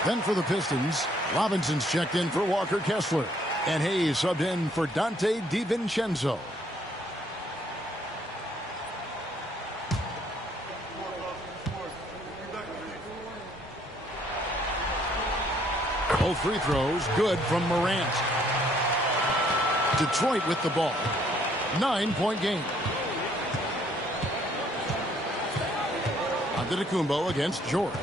Then for the Pistons, Robinson's checked in for Walker Kessler. And Hayes subbed in for Dante DiVincenzo. Both free throws good from Morant. Detroit with the ball. 9-point game. Antetokounmpo against George.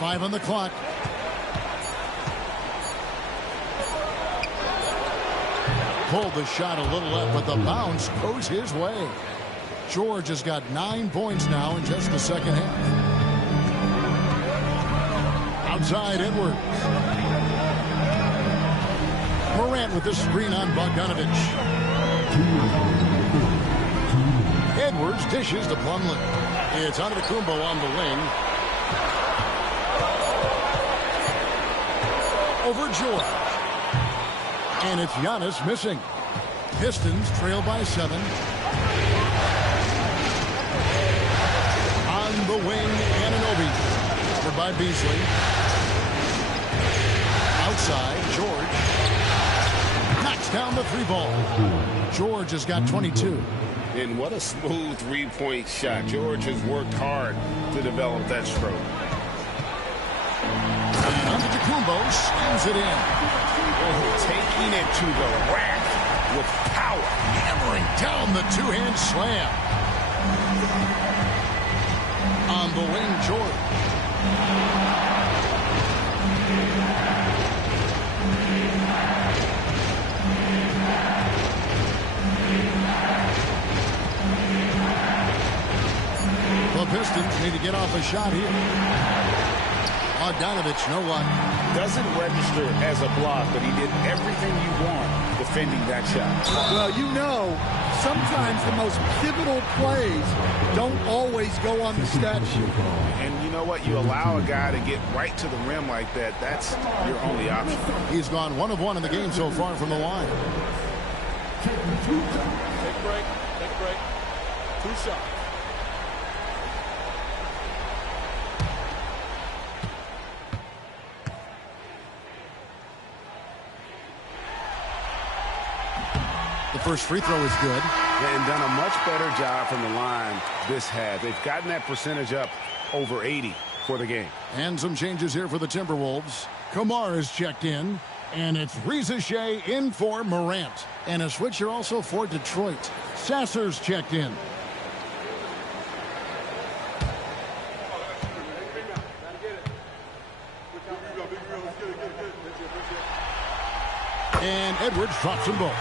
Five on the clock. Pulled the shot a little left, but the bounce goes his way. George has got 9 points now in just the second half. Outside Edwards. Morant with the screen on Bogdanovich. Edwards dishes to Plumlee. It's Antetokounmpo on the wing. Over George. And it's Giannis missing. Pistons trail by 7. On the wing, Anunoby. Covered by Beasley. Outside, George. Knocks down the 3-ball. George has got 22. And what a smooth 3-point shot. George has worked hard to develop that stroke. Antetokounmpo slams it in. Taking it to the rack with power. Hammering down the two-hand slam. On the wing, George. The Pistons need to get off a shot here. Bogdanovich, no luck. Doesn't register as a block, but he did everything you want defending that shot. Well, you know, sometimes the most pivotal plays don't always go on the stat sheet. And you know what? You allow a guy to get right to the rim like that, that's your only option. He's gone 1 of 1 in the game so far from the line. Take break. 2 shots. The first free throw is good. And done a much better job from the line this half. They've gotten that percentage up over 80 for the game. And some changes here for the Timberwolves. Kamar is checked in. And it's Reza Shea in for Morant. And a switcher also for Detroit. Sasser's checked in. And Edwards drops them both.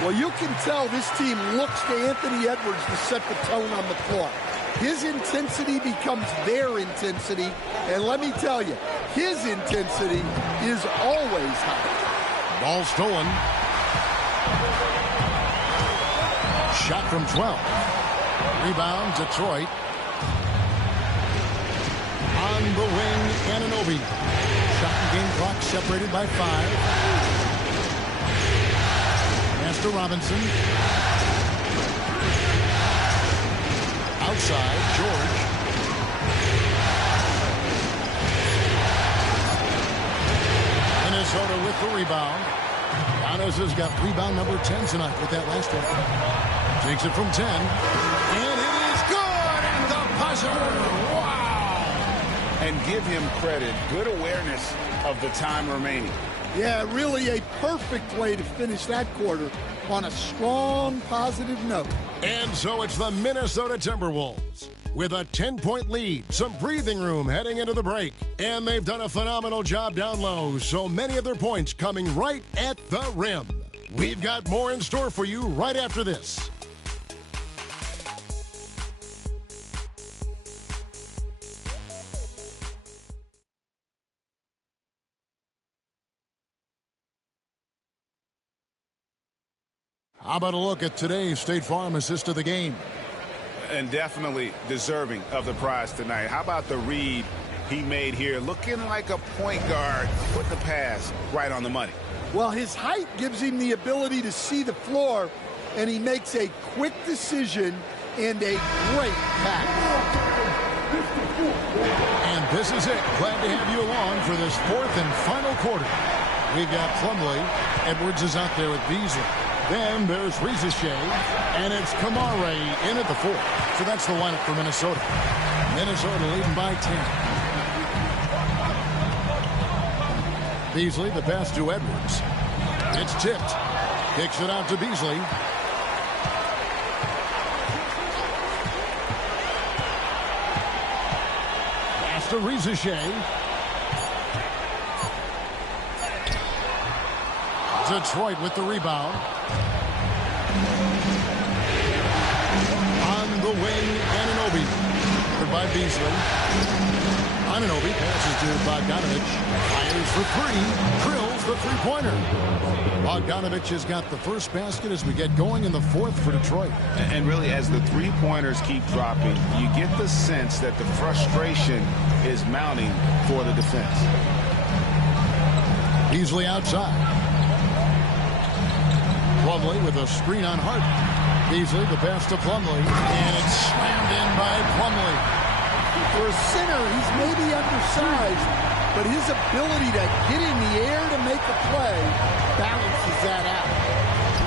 Well, you can tell this team looks to Anthony Edwards to set the tone on the floor. His intensity becomes their intensity. And let me tell you, his intensity is always high. Ball stolen. Shot from 12. Rebound, Detroit. On the wing, Anunoby. Shot and game clock separated by 5. To Robinson. Outside, George. Minnesota with the rebound. Giannis Thomas has got rebound number 10 tonight with that last one. Takes it from 10. And it is good at the buzzer. Wow. And give him credit. Good awareness of the time remaining. Yeah, really a perfect way to finish that quarter on a strong, positive note. And so it's the Minnesota Timberwolves with a 10-point lead, some breathing room heading into the break. And they've done a phenomenal job down low, so many of their points coming right at the rim. We've got more in store for you right after this. How about a look at today's State Farm assist of the game? And definitely deserving of the prize tonight. How about the read he made here? Looking like a point guard, put the pass right on the money. Well, his height gives him the ability to see the floor, and he makes a quick decision and a great pass. And this is it. Glad to have you along for this fourth and final quarter. We've got Plumlee. Edwards is out there with Beasley. Then there's Risacher, and it's Kamare in at the fourth. So that's the lineup for Minnesota. Minnesota leading by 10. Beasley, the pass to Edwards. It's tipped. Kicks it out to Beasley. Pass to Risacher. Detroit with the rebound. On the wing, Anunoby. By Beasley. Anunoby passes to Bogdanovic. Fires for three. Drills the three-pointer. Bogdanovic has got the first basket as we get going in the fourth for Detroit. And really, as the three-pointers keep dropping, you get the sense that the frustration is mounting for the defense. Beasley outside. Plumlee with a screen on Hart. Beasley, the pass to Plumlee, and it's slammed in by Plumlee. For a center, he's maybe undersized, but his ability to get in the air to make a play balances that out.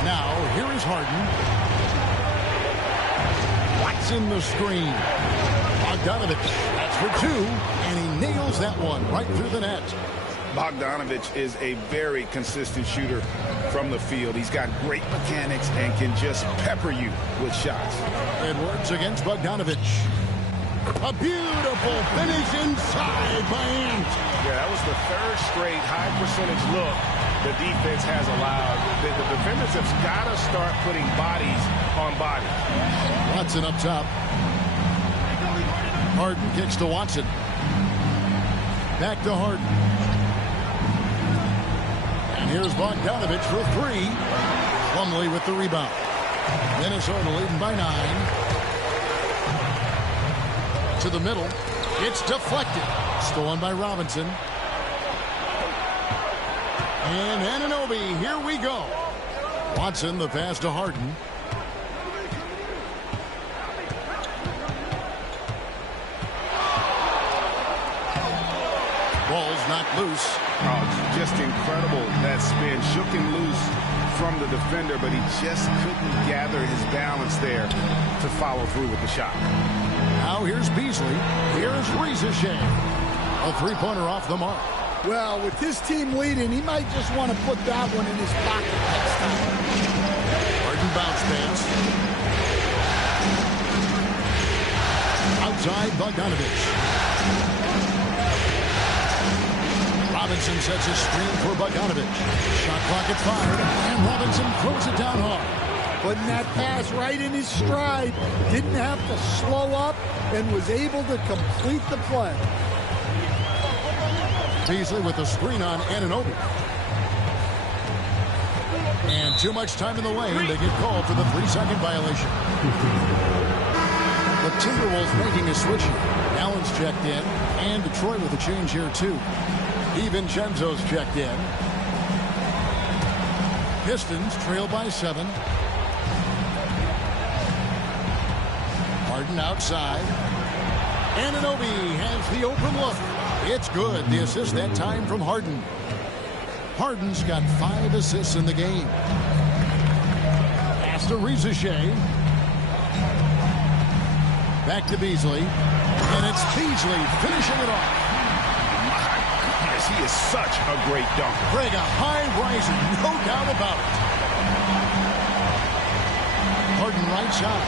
Now, here is Harden. Watson the screen. Bogdanovic, that's for two, and he nails that one right through the net. Bogdanovic is a very consistent shooter from the field. He's got great mechanics and can just pepper you with shots. Edwards against Bogdanovic. A beautiful finish inside by Ant. Yeah, that was the third straight high percentage look the defense has allowed. The defenders have got to start putting bodies on bodies. Watson up top. Harden kicks to Watson. Back to Harden. And here's Bogdanovic for three. Plumlee with the rebound. Minnesota leading by 9. To the middle. It's deflected. Stolen by Robinson. And Anunoby, here we go. Watson, the pass to Harden. Ball's knocked loose. Oh, just incredible, that spin. Shook him loose from the defender, but he just couldn't gather his balance there to follow through with the shot. Now here's Beasley. Here's Risacher. A three-pointer off the mark. Well, with his team leading, he might just want to put that one in his pocket next time. Harden bounce pass. Outside Bogdanovic. Robinson sets a screen for Bogdanovic. Shot clock at 5, and Robinson throws it down hard. Putting that pass right in his stride. Didn't have to slow up and was able to complete the play. Beasley with the screen on Anunoby. And too much time in the lane. They get called for the 3-second violation. The Timberwolves making a switch here. Allen's checked in, and Detroit with a change here too. DiVincenzo's checked in. Pistons trail by 7. Harden outside. Anunoby has the open look. It's good. The assist that time from Harden. Harden's got 5 assists in the game. Pass to Rizachet. Back to Beasley. And it's Beasley finishing it off. My goodness, he is such a great dunker. Greg, a high riser, no doubt about it. Harden right side.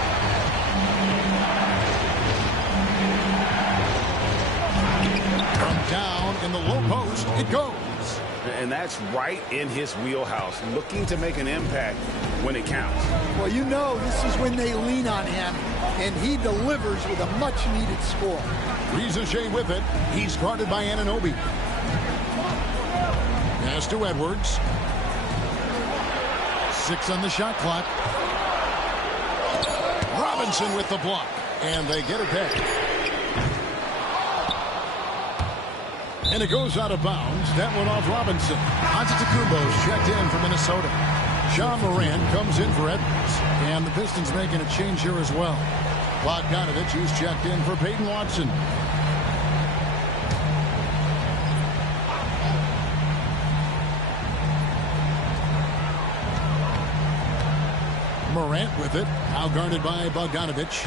From down in the low post, it goes. And that's right in his wheelhouse, looking to make an impact when it counts. Well, you know this is when they lean on him, and he delivers with a much-needed score. Rizachet with it. He's guarded by Anunoby. Pass to Edwards. 6 on the shot clock. Robinson with the block, and they get it back. And it goes out of bounds. That one off Robinson. Antetokounmpo's checked in for Minnesota. Ja Morant comes in for Edwards. And the Pistons making a change here as well. Bogdanovich, who's checked in for Peyton Watson. Morant with it. Now guarded by Bogdanovich.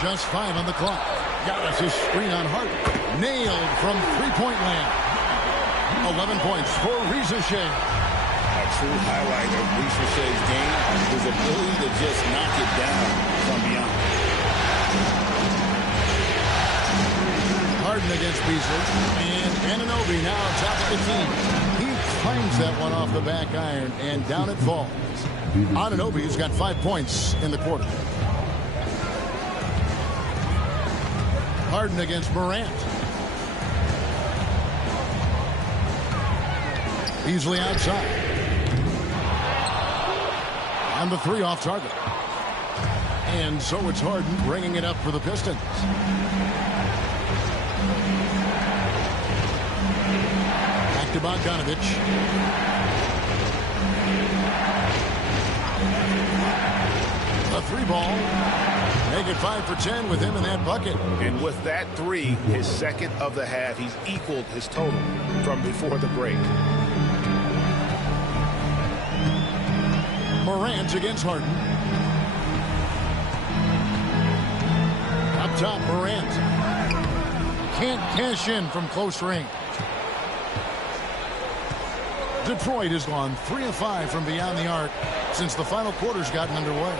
Just 5 on the clock. Got us a screen on Harden. Nailed from three-point land. 11 points for Rizachet. A true highlight of Rizachet's game is his ability to just knock it down from beyond. Harden against Beasley. And Anunoby now top of the team. He claims that one off the back iron, and down it falls. Anunoby's got 5 points in the quarter. Harden against Morant. Beasley outside. And the 3 off target. And so it's Harden bringing it up for the Pistons. Back to Bogdanovich. A 3-ball. Make it 5 for 10 with him in that bucket. And with that 3, his second of the half, he's equaled his total from before the break. Morant against Harden. Up top, Morant. Can't cash in from close range. Detroit has gone 3 of 5 from beyond the arc since the final quarter's gotten underway.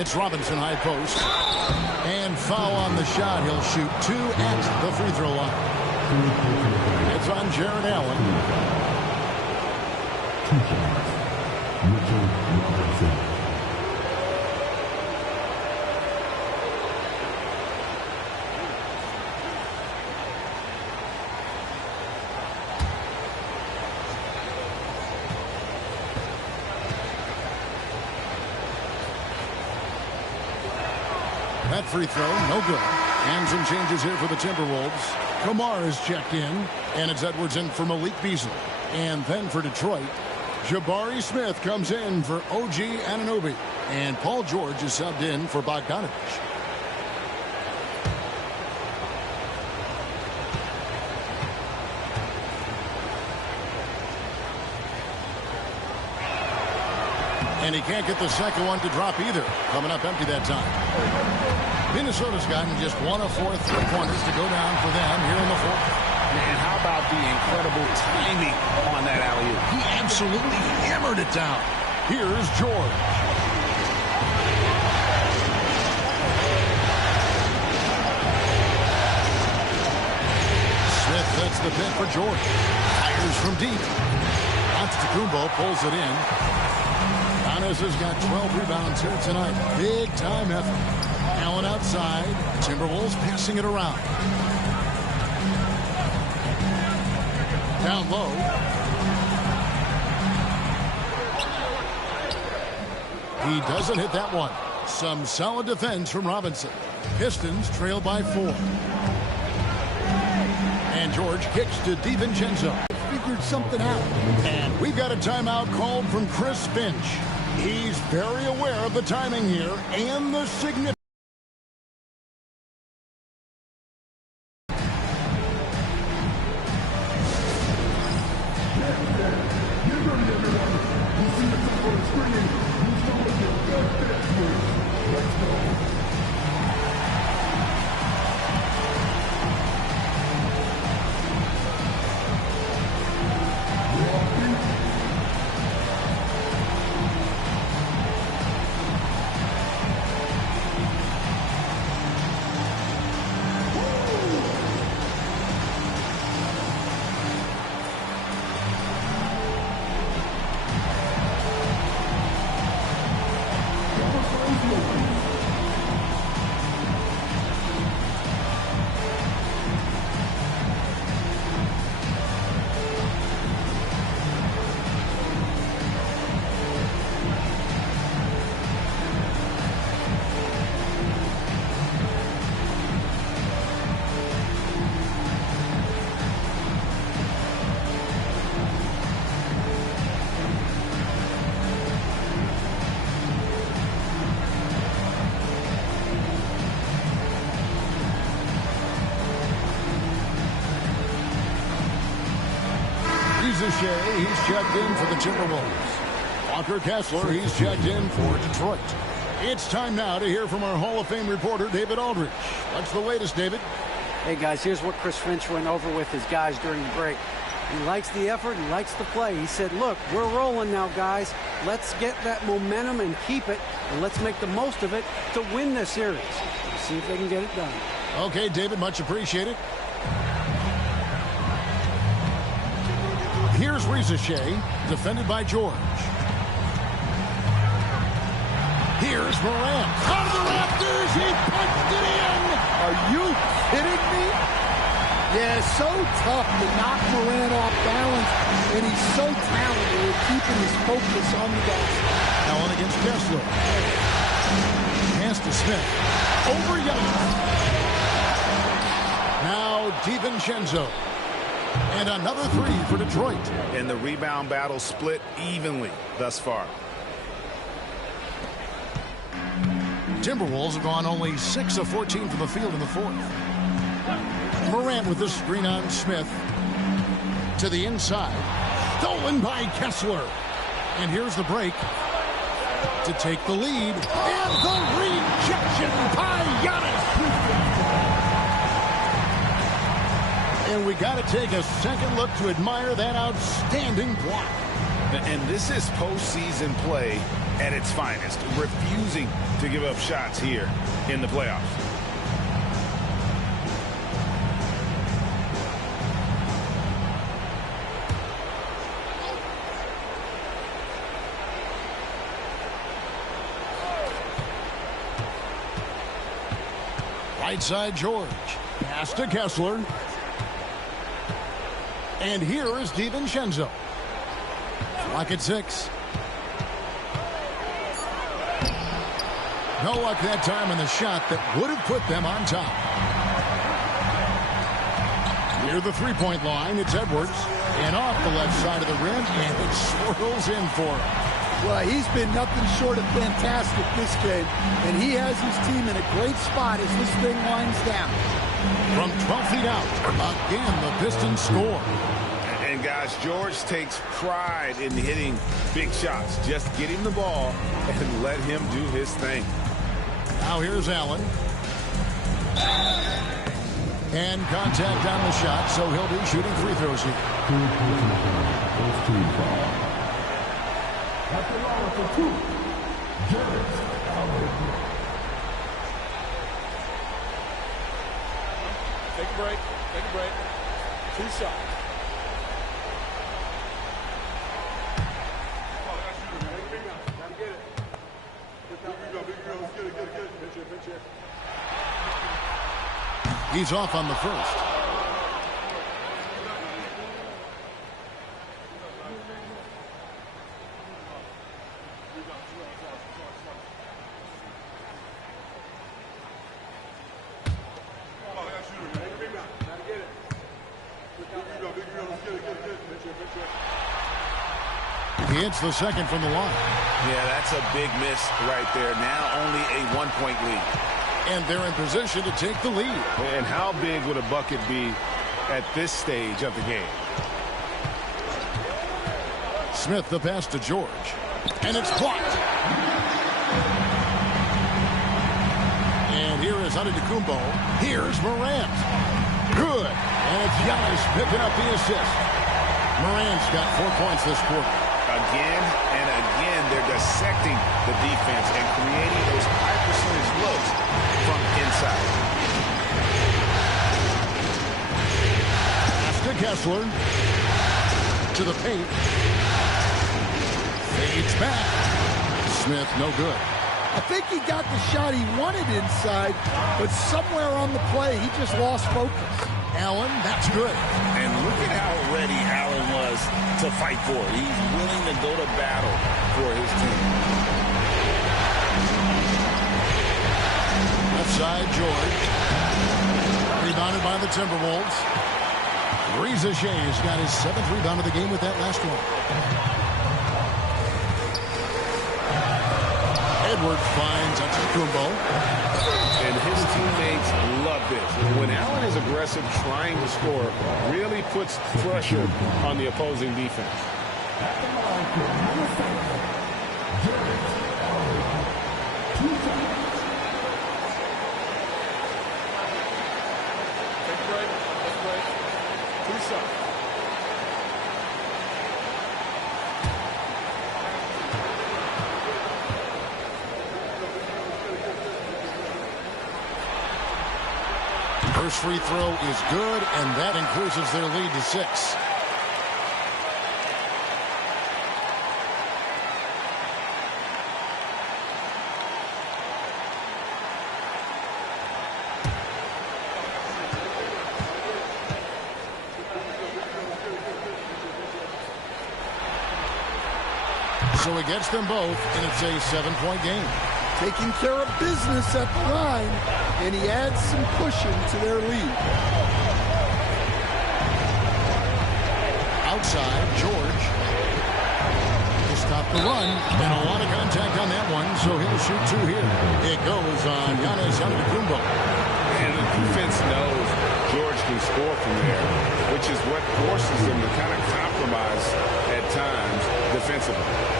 It's Robinson high post. And foul on the shot. He'll shoot 2 at the free throw line. It's on Jared Allen. That free throw, no good. And some changes here for the Timberwolves. Kamar is checked in, and it's Edwards in for Malik Beasley. And then for Detroit, Jabari Smith comes in for OG Anunoby. And Paul George is subbed in for Bogdanovich. And he can't get the second one to drop either. Coming up empty that time. Minnesota's gotten just 1 of 4 3-pointers to go down for them here in the fourth. And how about the incredible timing on that alley-oop? He absolutely hammered it down. Here's George. Smith sets the pin for George. Fires from deep. Antetokounmpo pulls it in. Giannis has got 12 rebounds here tonight. Big time effort. Allen outside. Timberwolves passing it around. Down low. He doesn't hit that one. Some solid defense from Robinson. Pistons trail by 4. And George kicks to DiVincenzo. Figured something out. And we've got a timeout called from Chris Finch. He's very aware of the timing here and the significance. Shea, he's checked in for the Timberwolves. Walker Kessler, he's checked in for Detroit. It's time now to hear from our Hall of Fame reporter, David Aldridge. What's the latest, David? Hey, guys, here's what Chris Finch went over with his guys during the break. He likes the effort. He likes the play. He said, look, we're rolling now, guys. Let's get that momentum and keep it, and let's make the most of it to win this series. Let's see if they can get it done. Okay, David, much appreciated. Here's Reza Shea, defended by George. Here's Morant. Out of the rafters, he punched it in. Are you kidding me? Yeah, so tough to knock Morant off balance, and he's so talented at keeping his focus on the basket. Allen against Kessler. Pass to Smith. Over Giannis. Now DiVincenzo. And another three for Detroit. And the rebound battle split evenly thus far. Timberwolves have gone only 6 of 14 from the field in the fourth. Morant with the screen on Smith. To the inside. Stolen by Kessler. And here's the break. To take the lead. And the rejection by Giannis. And we got to take a second look to admire that outstanding block. And this is postseason play at its finest, refusing to give up shots here in the playoffs. Right side George. Pass to Kessler. And here is DiVincenzo. Clock at 6. No luck that time on the shot that would have put them on top. Near the three-point line, it's Edwards. And off the left side of the rim, and it swirls in for him. Well, he's been nothing short of fantastic this game, and he has his team in a great spot as this thing winds down. From 12 feet out, again the Pistons score. And guys, George takes pride in hitting big shots. Just get him the ball and let him do his thing. Now here's Allen. And contact on the shot, so he'll be shooting free throws here. Take a break. Take a break. 2 shots. He's off on the first. He hits the second from the line. Yeah, that's a big miss right there. Now only a 1-point lead. And they're in position to take the lead. And how big would a bucket be at this stage of the game? Smith the pass to George. And it's blocked. And here is Antetokounmpo. Here's Morant. Good. And it's Giannis picking up the assist. Morant's got 4 points this quarter. Again and again, they're dissecting the defense and creating those high percentage looks from inside. Pass to Kessler. To the paint. Fades back. Smith, no good. I think he got the shot he wanted inside, but somewhere on the play, he just lost focus. Allen, that's good. And look at how ready Allen was to fight for it. He's willing to go to battle for his team. Left side, George. Rebounded by the Timberwolves. Reza Shea's got his 7th rebound of the game with that last one. Edwards finds Antetokounmpo. And his teammates love this. When Allen is aggressive trying to score, really puts pressure on the opposing defense. First free throw is good, and that increases their lead to 6. So he gets them both, and it's a 7-point game. Taking care of business at the line, and he adds some cushion to their lead. Outside, George. To stop the run, and a lot of contact on that one, so he'll shoot 2 here. It goes on Giannis Antetokounmpo. And the defense knows George can score from there, which is what forces them to kind of compromise at times defensively.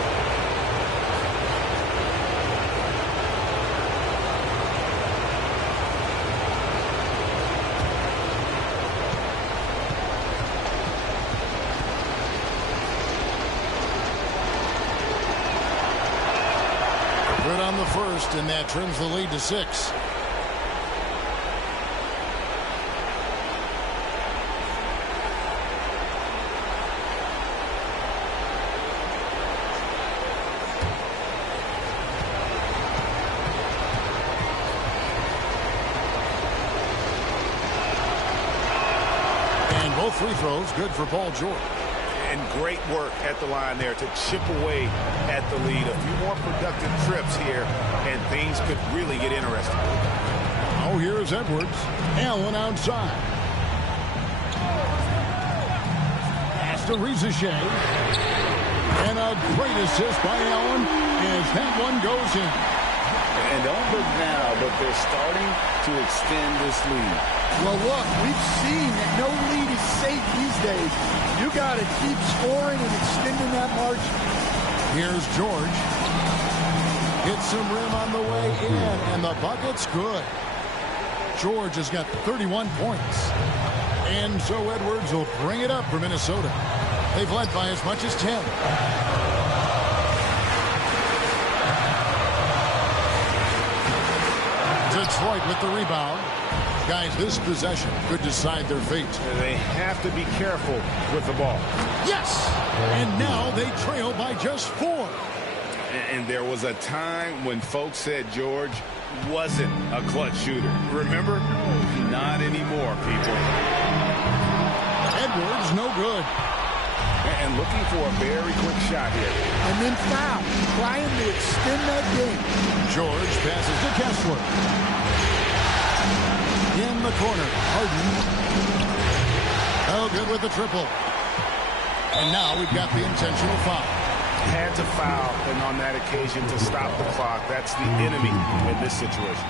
Good on the first, and that trims the lead to 6. And both free throws good for Paul George. And great work at the line there to chip away at the lead. A few more productive trips here, and things could really get interesting. Oh, here's Edwards. Allen outside. Pass to Rizachet. And a great assist by Allen as that one goes in. And don't look now, but they're starting to extend this lead. Well, look, we've seen that no lead is safe these days. You got to keep scoring and extending that margin. Here's George. Hits some rim on the way in, and the bucket's good. George has got 31 points. And so Edwards will bring it up for Minnesota. They've led by as much as 10. Detroit with the rebound. Guys, this possession could decide their fate. They have to be careful with the ball. Yes! And now they trail by just 4. And there was a time when folks said George wasn't a clutch shooter. Remember? Not anymore, people. Edwards, no good. And looking for a very quick shot here. And then foul, trying to extend that game. George passes to Kessler. In the corner, Harden. Oh, good with the triple. And now we've got the intentional foul. Had to foul, and on that occasion to stop the clock. That's the enemy in this situation.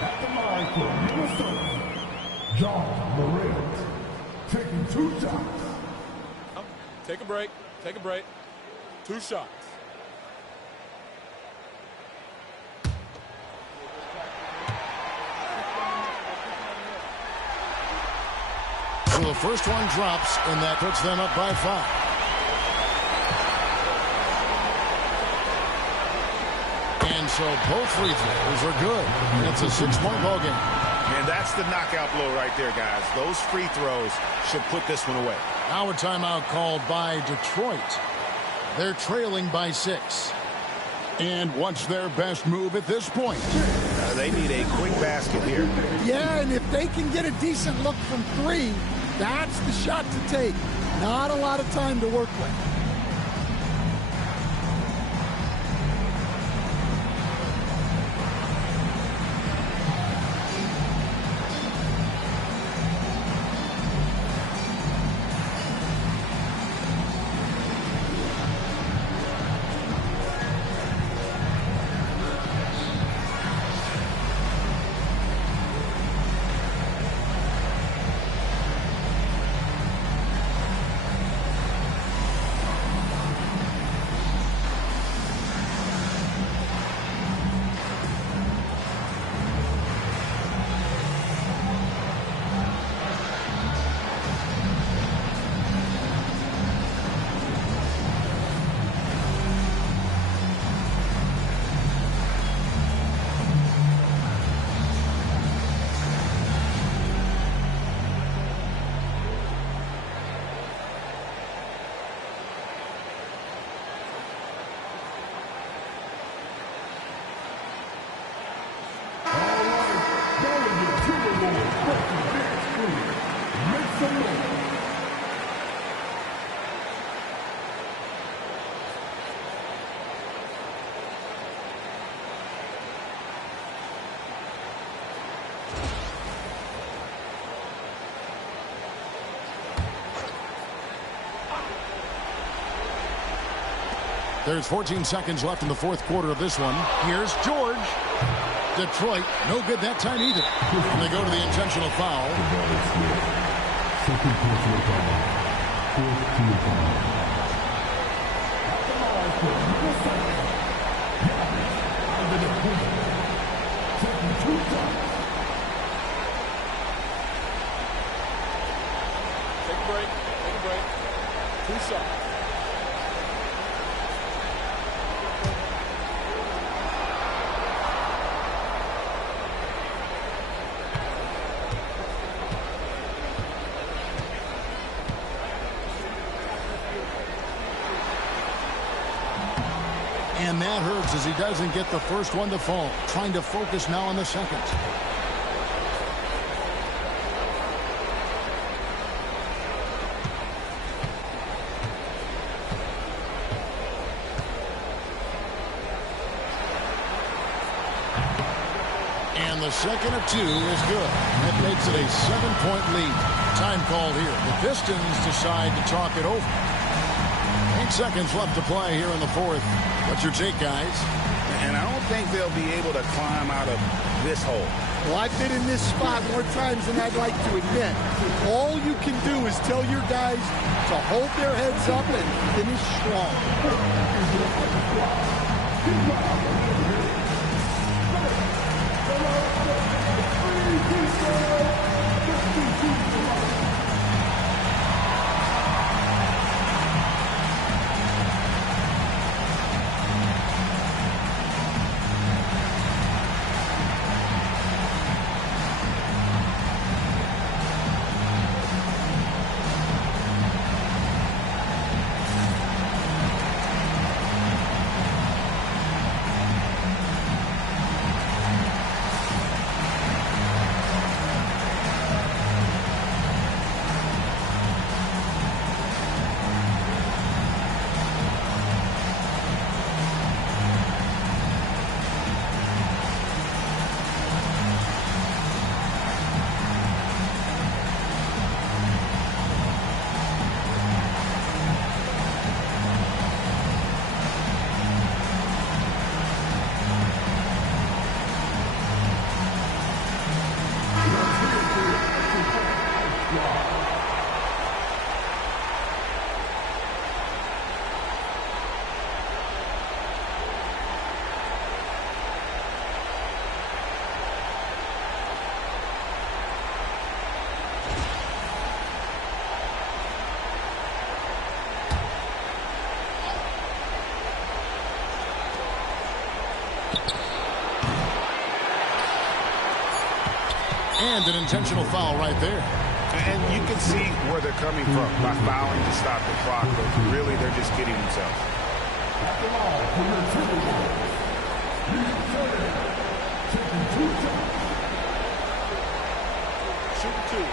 At the line for Minnesota, John Morant, taking 2 shots. Take a break. Take a break. 2 shots. So the first one drops, and that puts them up by 5. And so both free throws are good. And it's a 6-point ball game. And that's the knockout blow right there, guys. Those free throws should put this one away. Now a timeout called by Detroit. They're trailing by 6. And what's their best move at this point? They need a quick basket here. Yeah, and if they can get a decent look from 3, that's the shot to take. Not a lot of time to work with. Make some noise. There's 14 seconds left in the fourth quarter of this one. Here's George. Detroit, no good that time either. And they go to the intentional foul. Second personal foul. Fourth team foul. At the line for Minnesota. Giannis Antetokounmpo. Taking 2 shots. Take a break. Take a break. 2 shots. And that hurts as he doesn't get the first one to fall. Trying to focus now on the second. And the second of 2 is good. That makes it a 7-point lead. Time called here. The Pistons decide to talk it over. 8 seconds left to play here in the fourth. What's your take, guys? And I don't think they'll be able to climb out of this hole. Well, I've been in this spot more times than I'd like to admit. All you can do is tell your guys to hold their heads up and finish strong. And an intentional foul right there. And you can see where they're coming from by fouling to stop the clock, but really they're just kidding themselves. At the line for your Timberwolves. Taking 2 shots. Shoot 2.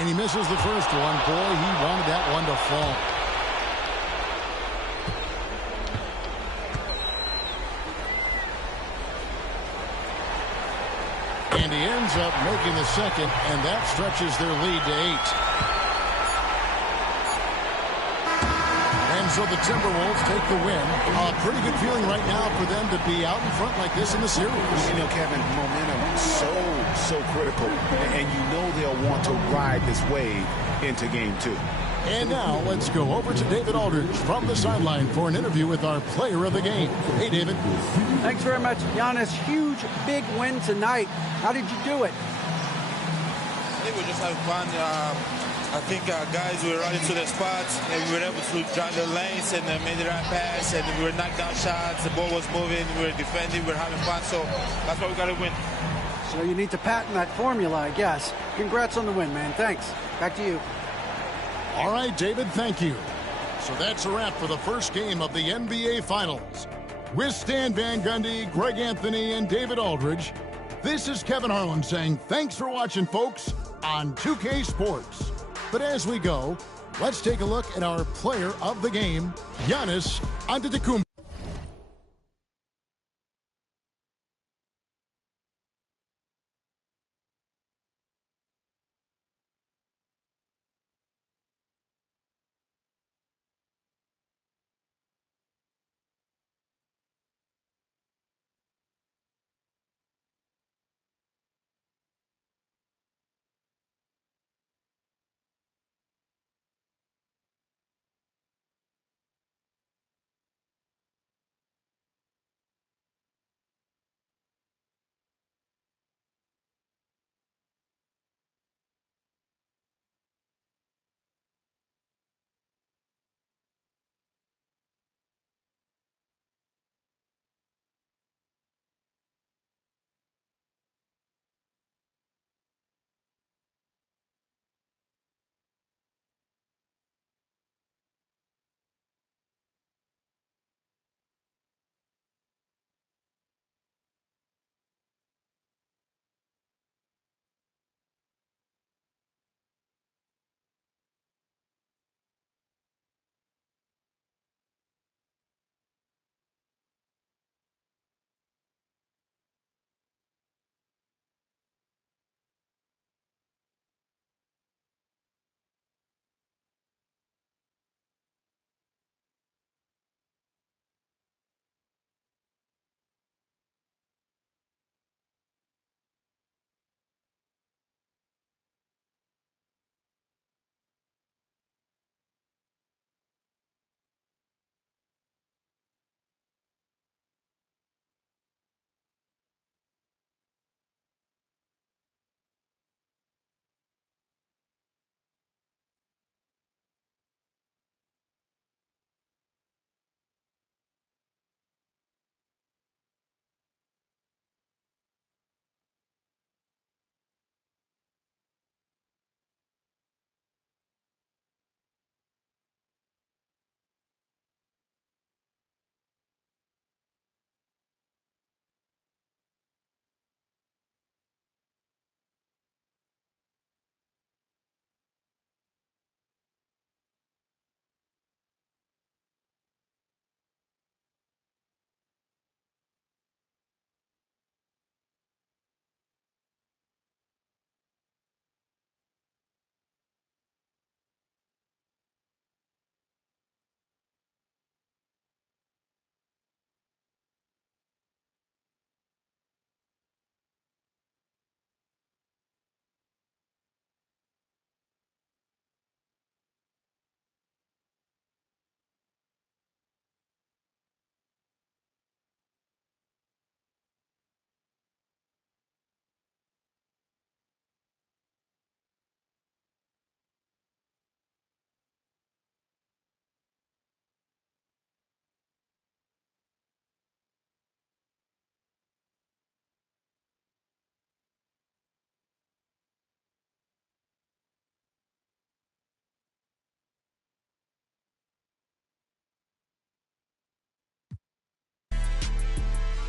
And he misses the first one. Boy, he wanted that one to fall. And he ends up making the second, and that stretches their lead to 8. And so the Timberwolves take the win. A pretty good feeling right now for them to be out in front like this in the series. You know, Kevin, momentum so critical, and you know they'll want to ride this wave into game 2. And now let's go over to David Aldridge from the sideline for an interview with our player of the game. Hey, David. Thanks very much, Giannis. Huge, big win tonight. How did you do it? I think we just having fun. I think guys were running to their spots, and we were able to drive the lanes and made the right pass, and we were knocking down shots. The ball was moving. We were defending. We were having fun. So that's why we got to win. So you need to patent that formula, I guess. Congrats on the win, man. Thanks. Back to you. All right, David, thank you. So that's a wrap for the first game of the NBA Finals. With Stan Van Gundy, Greg Anthony, and David Aldridge, this is Kevin Harlan saying thanks for watching, folks, on 2K Sports. But as we go, let's take a look at our player of the game, Giannis Antetokounmpo.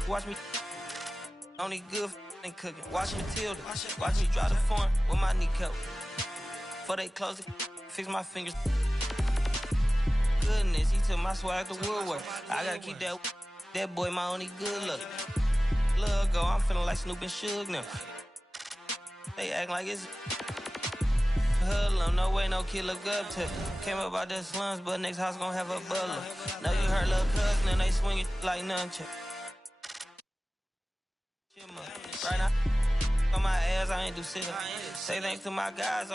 Watch me, only good and cooking. Watch me tilt it. Watch me drop the form with my kneecap. Before they close it, fix my fingers. Goodness, he took my swag to woodwork. I gotta keep that boy my only good look. Look, go, I'm feeling like Snoop and Suge now. They act like it's hoodlum, no way, no killer gut to. Came up out the slums, but next house gon' have a butler. Know you heard little cousin and they swing it like nunchuck. Right now, on my ass, I ain't do shit. Say thanks to my guys.